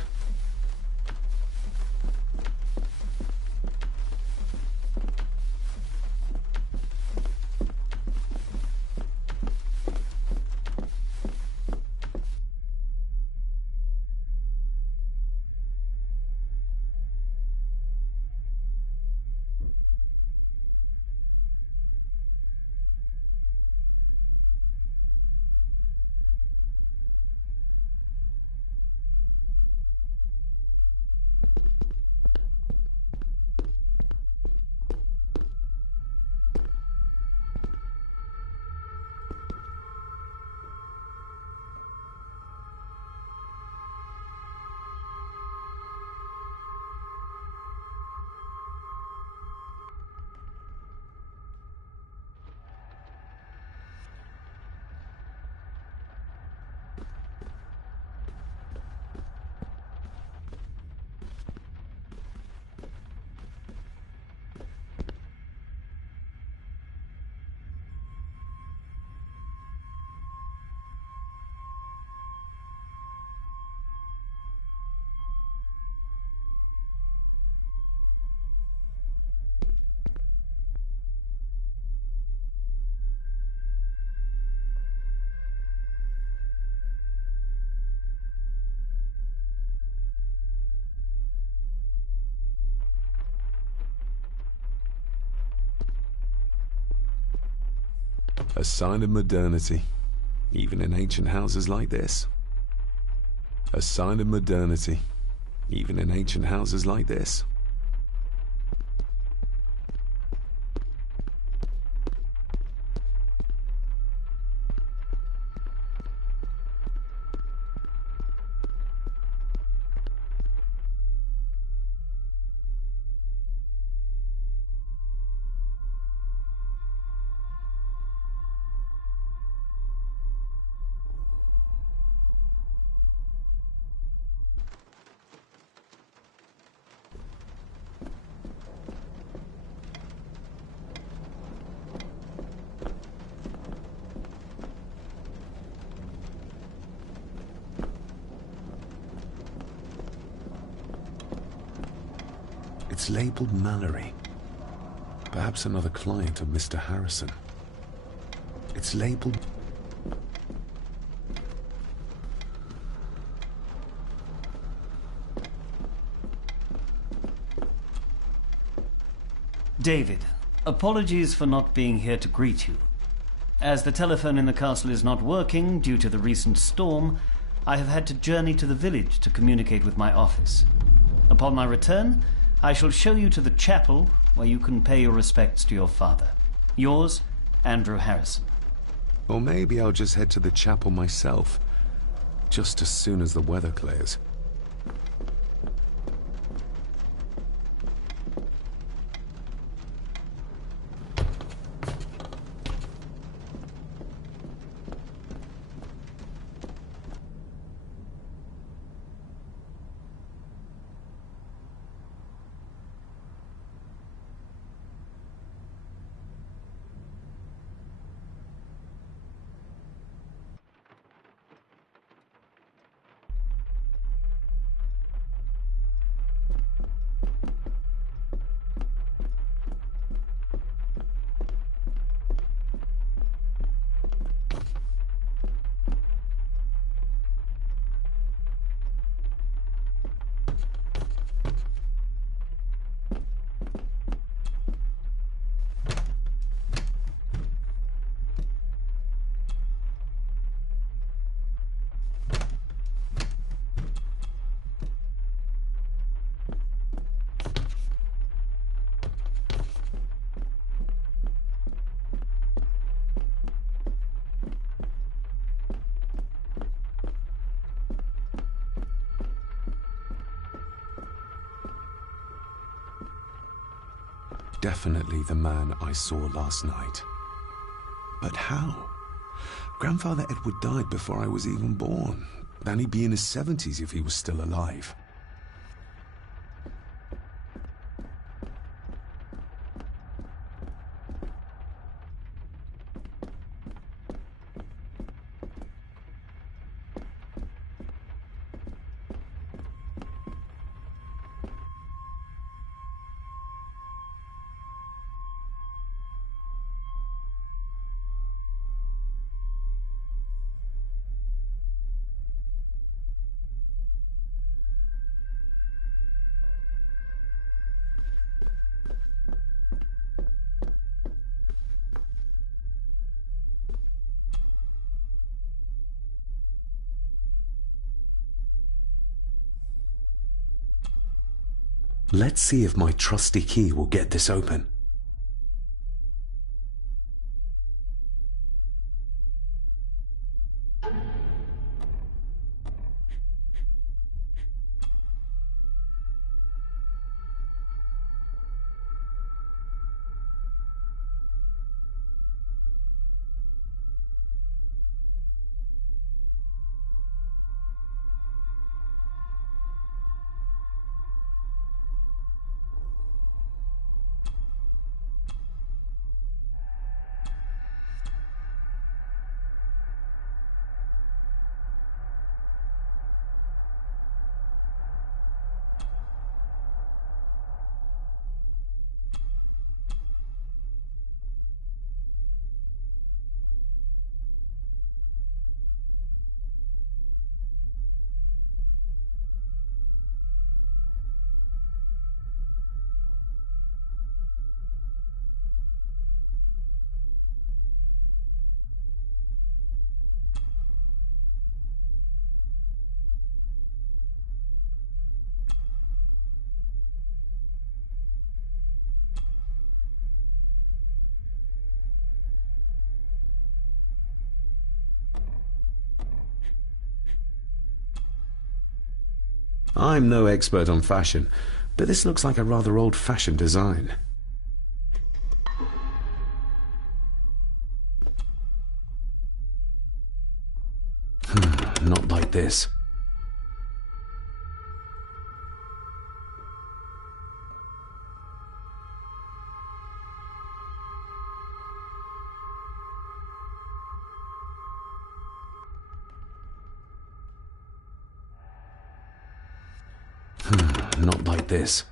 A sign of modernity, even in ancient houses like this. A sign of modernity, even in ancient houses like this. It's labelled Mallory. Perhaps another client of Mr. Harrison. It's labelled... David, apologies for not being here to greet you. As the telephone in the castle is not working due to the recent storm, I have had to journey to the village to communicate with my office. Upon my return, I shall show you to the chapel where you can pay your respects to your father. Yours, Andrew Harrison. Or maybe I'll just head to the chapel myself, just as soon as the weather clears. Definitely the man I saw last night. But how? Grandfather Edward died before I was even born. Then he'd be in his 70s if he was still alive. Let's see if my trusty key will get this open. I'm no expert on fashion, but this looks like a rather old-fashioned design. Not like this. Not like this.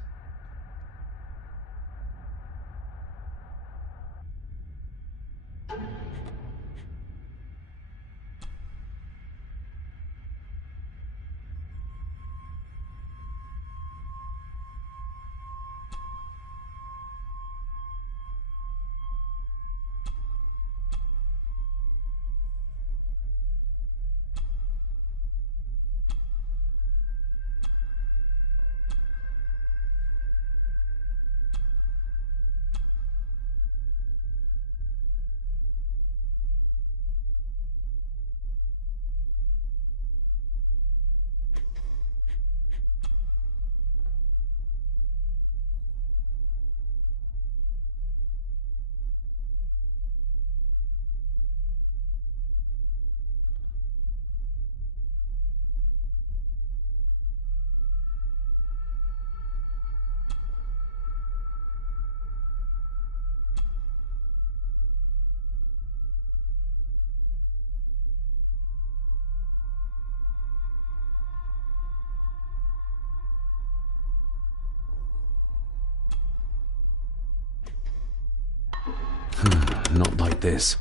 Not like this.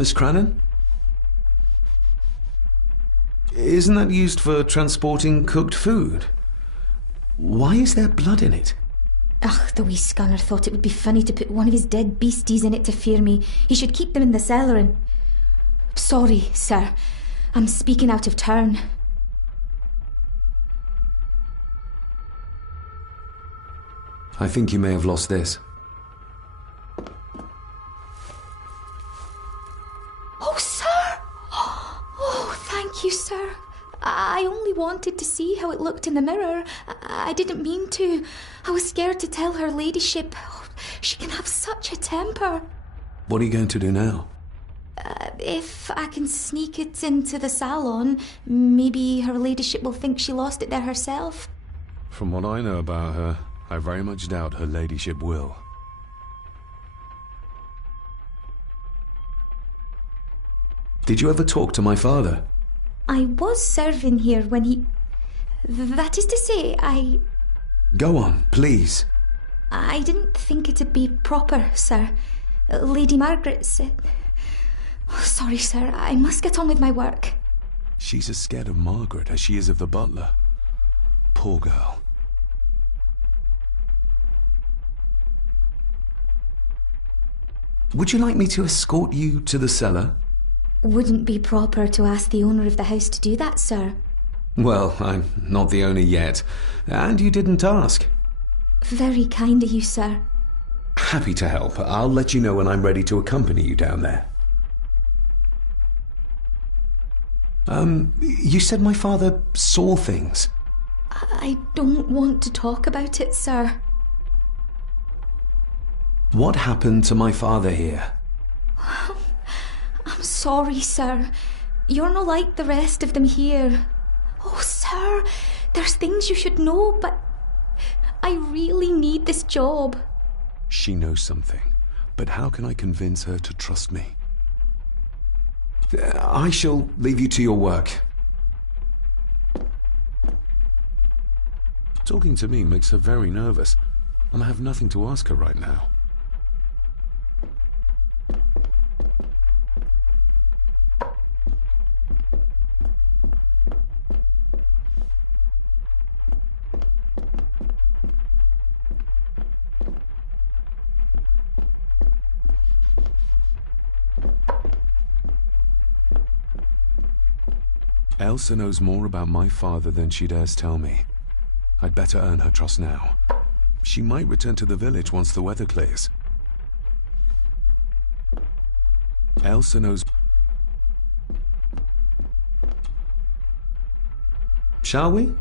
Miss Crannan? Isn't that used for transporting cooked food? Why is there blood in it? Ugh, the wee scunner thought it would be funny to put one of his dead beasties in it to fear me. He should keep them in the cellar and... Sorry, sir. I'm speaking out of turn. I think you may have lost this. Oh, sir! Oh, thank you, sir. I only wanted to see how it looked in the mirror. I didn't mean to. I was scared to tell her ladyship. Oh, she can have such a temper. What are you going to do now? If I can sneak it into the salon, maybe her ladyship will think she lost it there herself. From what I know about her, I very much doubt her ladyship will. Did you ever talk to my father? I was serving here when he... That is to say, Go on, please. I didn't think it'd be proper, sir. Lady Margaret said... Oh, sorry, sir. I must get on with my work. She's as scared of Margaret as she is of the butler. Poor girl. Would you like me to escort you to the cellar? Wouldn't be proper to ask the owner of the house to do that, sir. Well, I'm not the owner yet, and you didn't ask. Very kind of you, sir. Happy to help. I'll let you know when I'm ready to accompany you down there. You said my father saw things. I don't want to talk about it, sir. What happened to my father here? I'm sorry, sir. You're not like the rest of them here. Oh, sir, there's things you should know, but I really need this job. She knows something, but how can I convince her to trust me? I shall leave you to your work. Talking to me makes her very nervous, and I have nothing to ask her right now. Elsa knows more about my father than she dares tell me. I'd better earn her trust now. She might return to the village once the weather clears. Elsa knows... Shall we?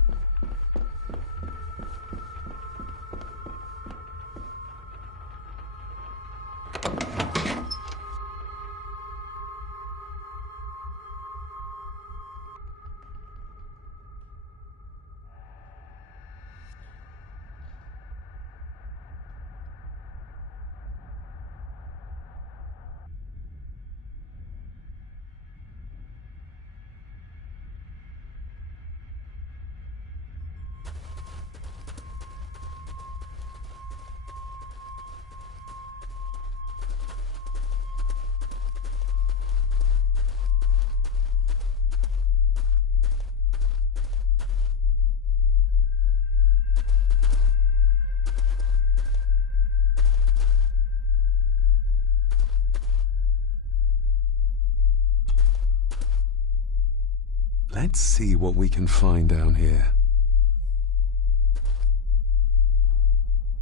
Let's see what we can find down here.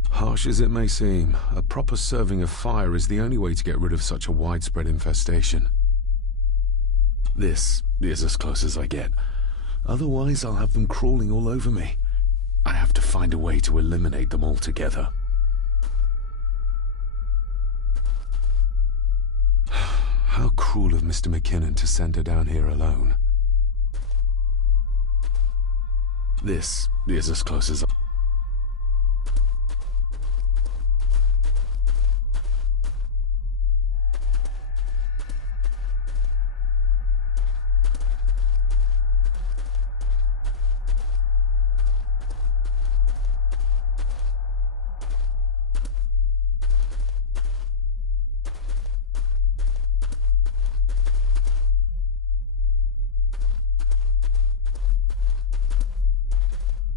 Harsh as it may seem, a proper serving of fire is the only way to get rid of such a widespread infestation. This is as close as I get. Otherwise, I'll have them crawling all over me. I have to find a way to eliminate them altogether. How cruel of Mr. McKinnon to send her down here alone. This is as close as...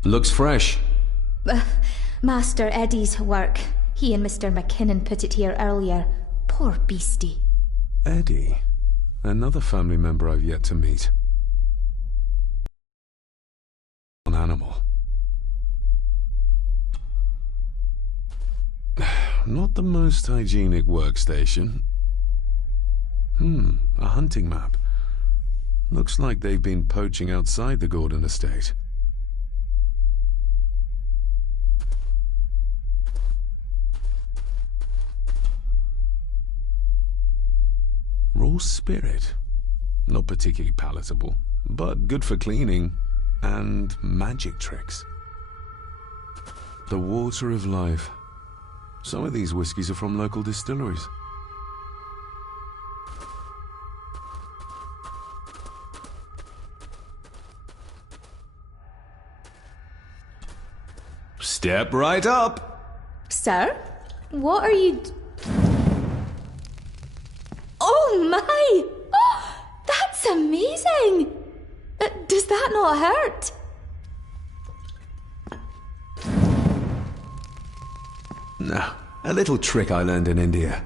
Looks fresh. Master Eddie's work. He and Mr. McKinnon put it here earlier. Poor beastie. Eddie? Another family member I've yet to meet. An animal. Not the most hygienic workstation. A hunting map. Looks like they've been poaching outside the Gordon estate. Raw spirit. Not particularly palatable, but good for cleaning and magic tricks. The water of life. Some of these whiskies are from local distilleries. Step right up. Sir? What are you... Oh my! Oh, that's amazing! Does that not hurt? No, a little trick I learned in India.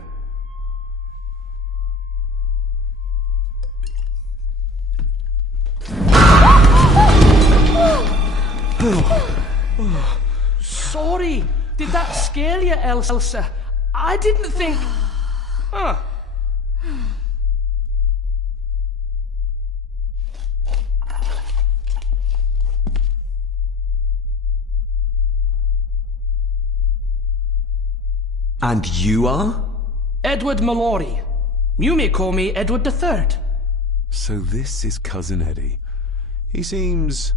Sorry. Did that scare you, Elsa? I didn't think... Huh. And you are? Edward Mallory. You may call me Edward III. So this is Cousin Eddie. He seems...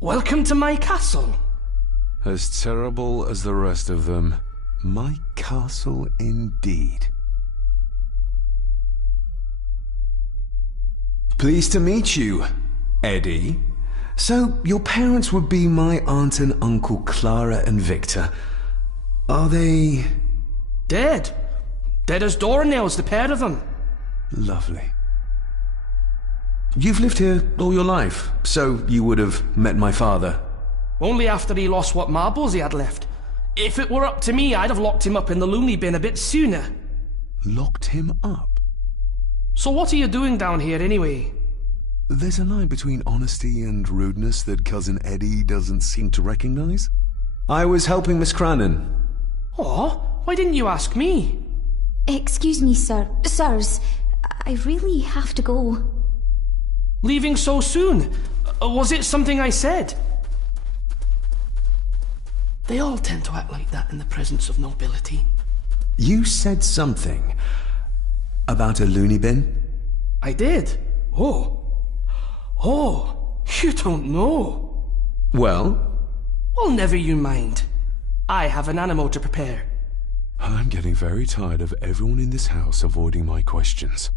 Welcome to my castle. as terrible as the rest of them. My castle indeed. Pleased to meet you, Eddie. So, your parents would be my aunt and uncle Clara and Victor. Are they... Dead. Dead as doornails, the pair of them. Lovely. You've lived here all your life, so you would have met my father. Only after he lost what marbles he had left. If it were up to me, I'd have locked him up in the loony bin a bit sooner. Locked him up? So what are you doing down here anyway? There's a line between honesty and rudeness that Cousin Eddie doesn't seem to recognize. I was helping Miss Crannan. Oh, why didn't you ask me? Excuse me, sirs. I really have to go. Leaving so soon? Was it something I said? They all tend to act like that in the presence of nobility. You said something about a loony bin? I did. Oh, you don't know. Well? Well, never you mind. I have an animal to prepare. I'm getting very tired of everyone in this house avoiding my questions.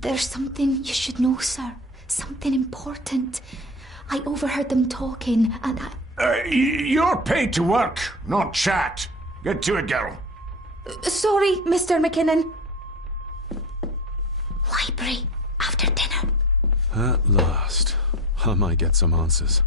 There's something you should know, sir. Something important. I overheard them talking, and You're paid to work, not chat. Get to it, girl. Sorry, Mr. McKinnon. Library, after dinner. At last, I might get some answers.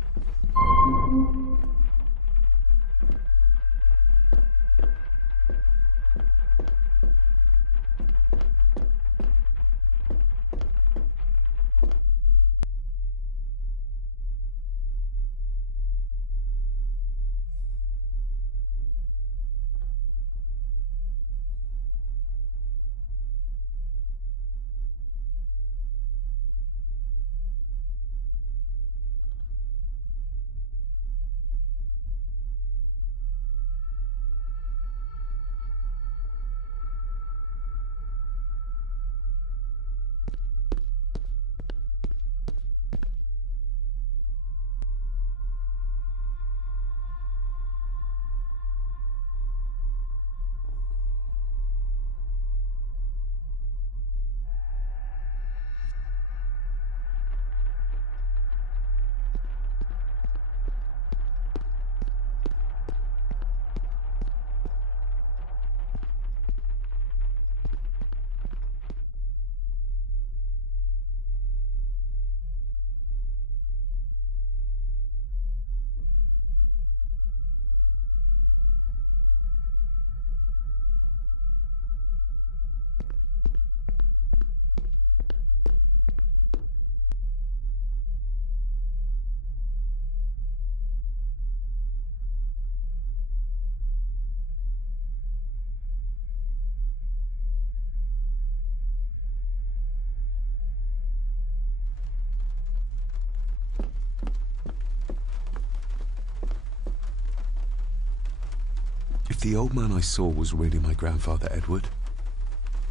If the old man I saw was really my grandfather Edward,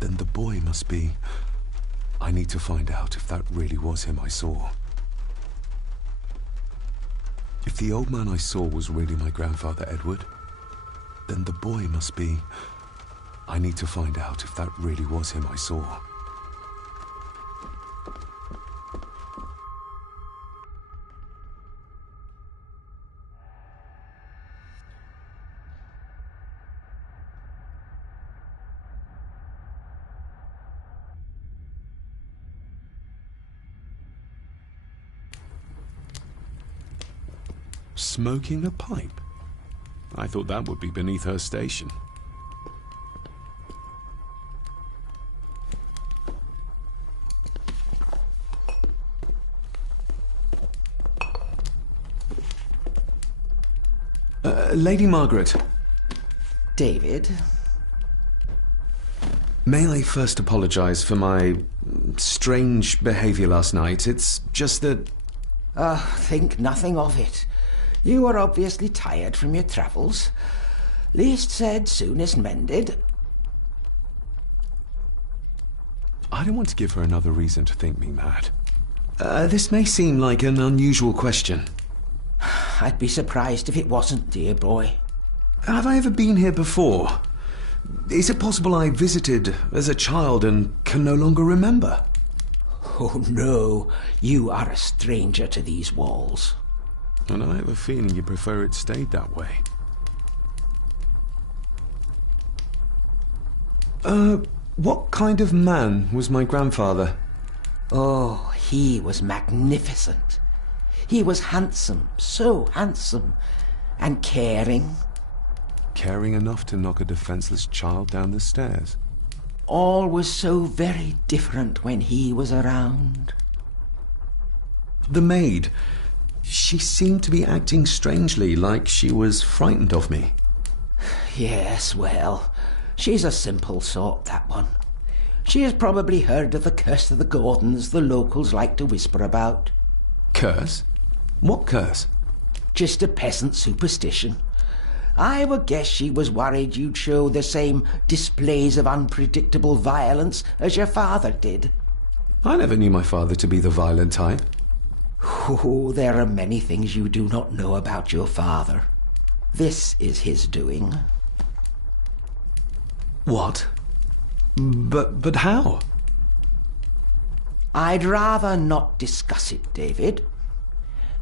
then the boy must be... I need to find out if that really was him I saw. If the old man I saw was really my grandfather Edward, then the boy must be... I need to find out if that really was him I saw. Smoking a pipe? I thought that would be beneath her station. Lady Margaret. David? May I first apologize for my strange behavior last night? It's just that... Think nothing of it. You were obviously tired from your travels. Least said, soonest mended. I don't want to give her another reason to think me mad. This may seem like an unusual question. I'd be surprised if it wasn't, dear boy. Have I ever been here before? Is it possible I visited as a child and can no longer remember? Oh, no. You are a stranger to these walls. And I have a feeling you prefer it stayed that way. What kind of man was my grandfather? Oh, he was magnificent. He was handsome, so handsome, and caring. Caring enough to knock a defenseless child down the stairs. All was so very different when he was around. The maid. She seemed to be acting strangely, like she was frightened of me. Yes, well, she's a simple sort, that one. She has probably heard of the curse of the Gordons the locals like to whisper about. Curse? What curse? Just a peasant superstition. I would guess she was worried you'd show the same displays of unpredictable violence as your father did. I never knew my father to be the violent type. Oh, there are many things you do not know about your father. This is his doing. What? But how? I'd rather not discuss it, David.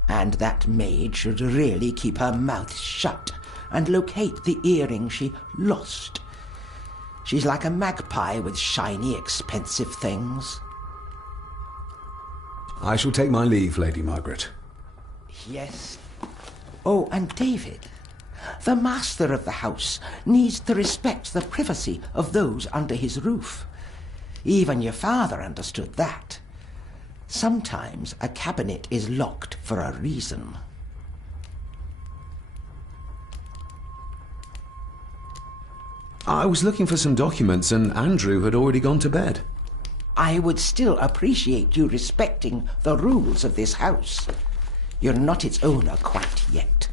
And that maid should really keep her mouth shut and locate the earring she lost. She's like a magpie with shiny, expensive things. I shall take my leave, Lady Margaret. Yes. Oh, and David, the master of the house needs to respect the privacy of those under his roof. Even your father understood that. Sometimes a cabinet is locked for a reason. I was looking for some documents and Andrew had already gone to bed. I would still appreciate you respecting the rules of this house. You're not its owner quite yet.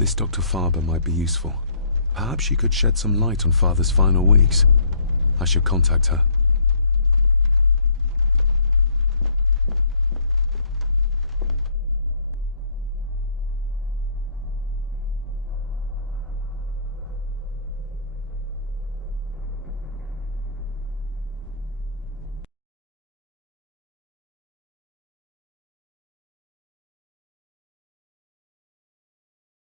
This Dr. Faber might be useful. Perhaps she could shed some light on Father's final weeks. I should contact her.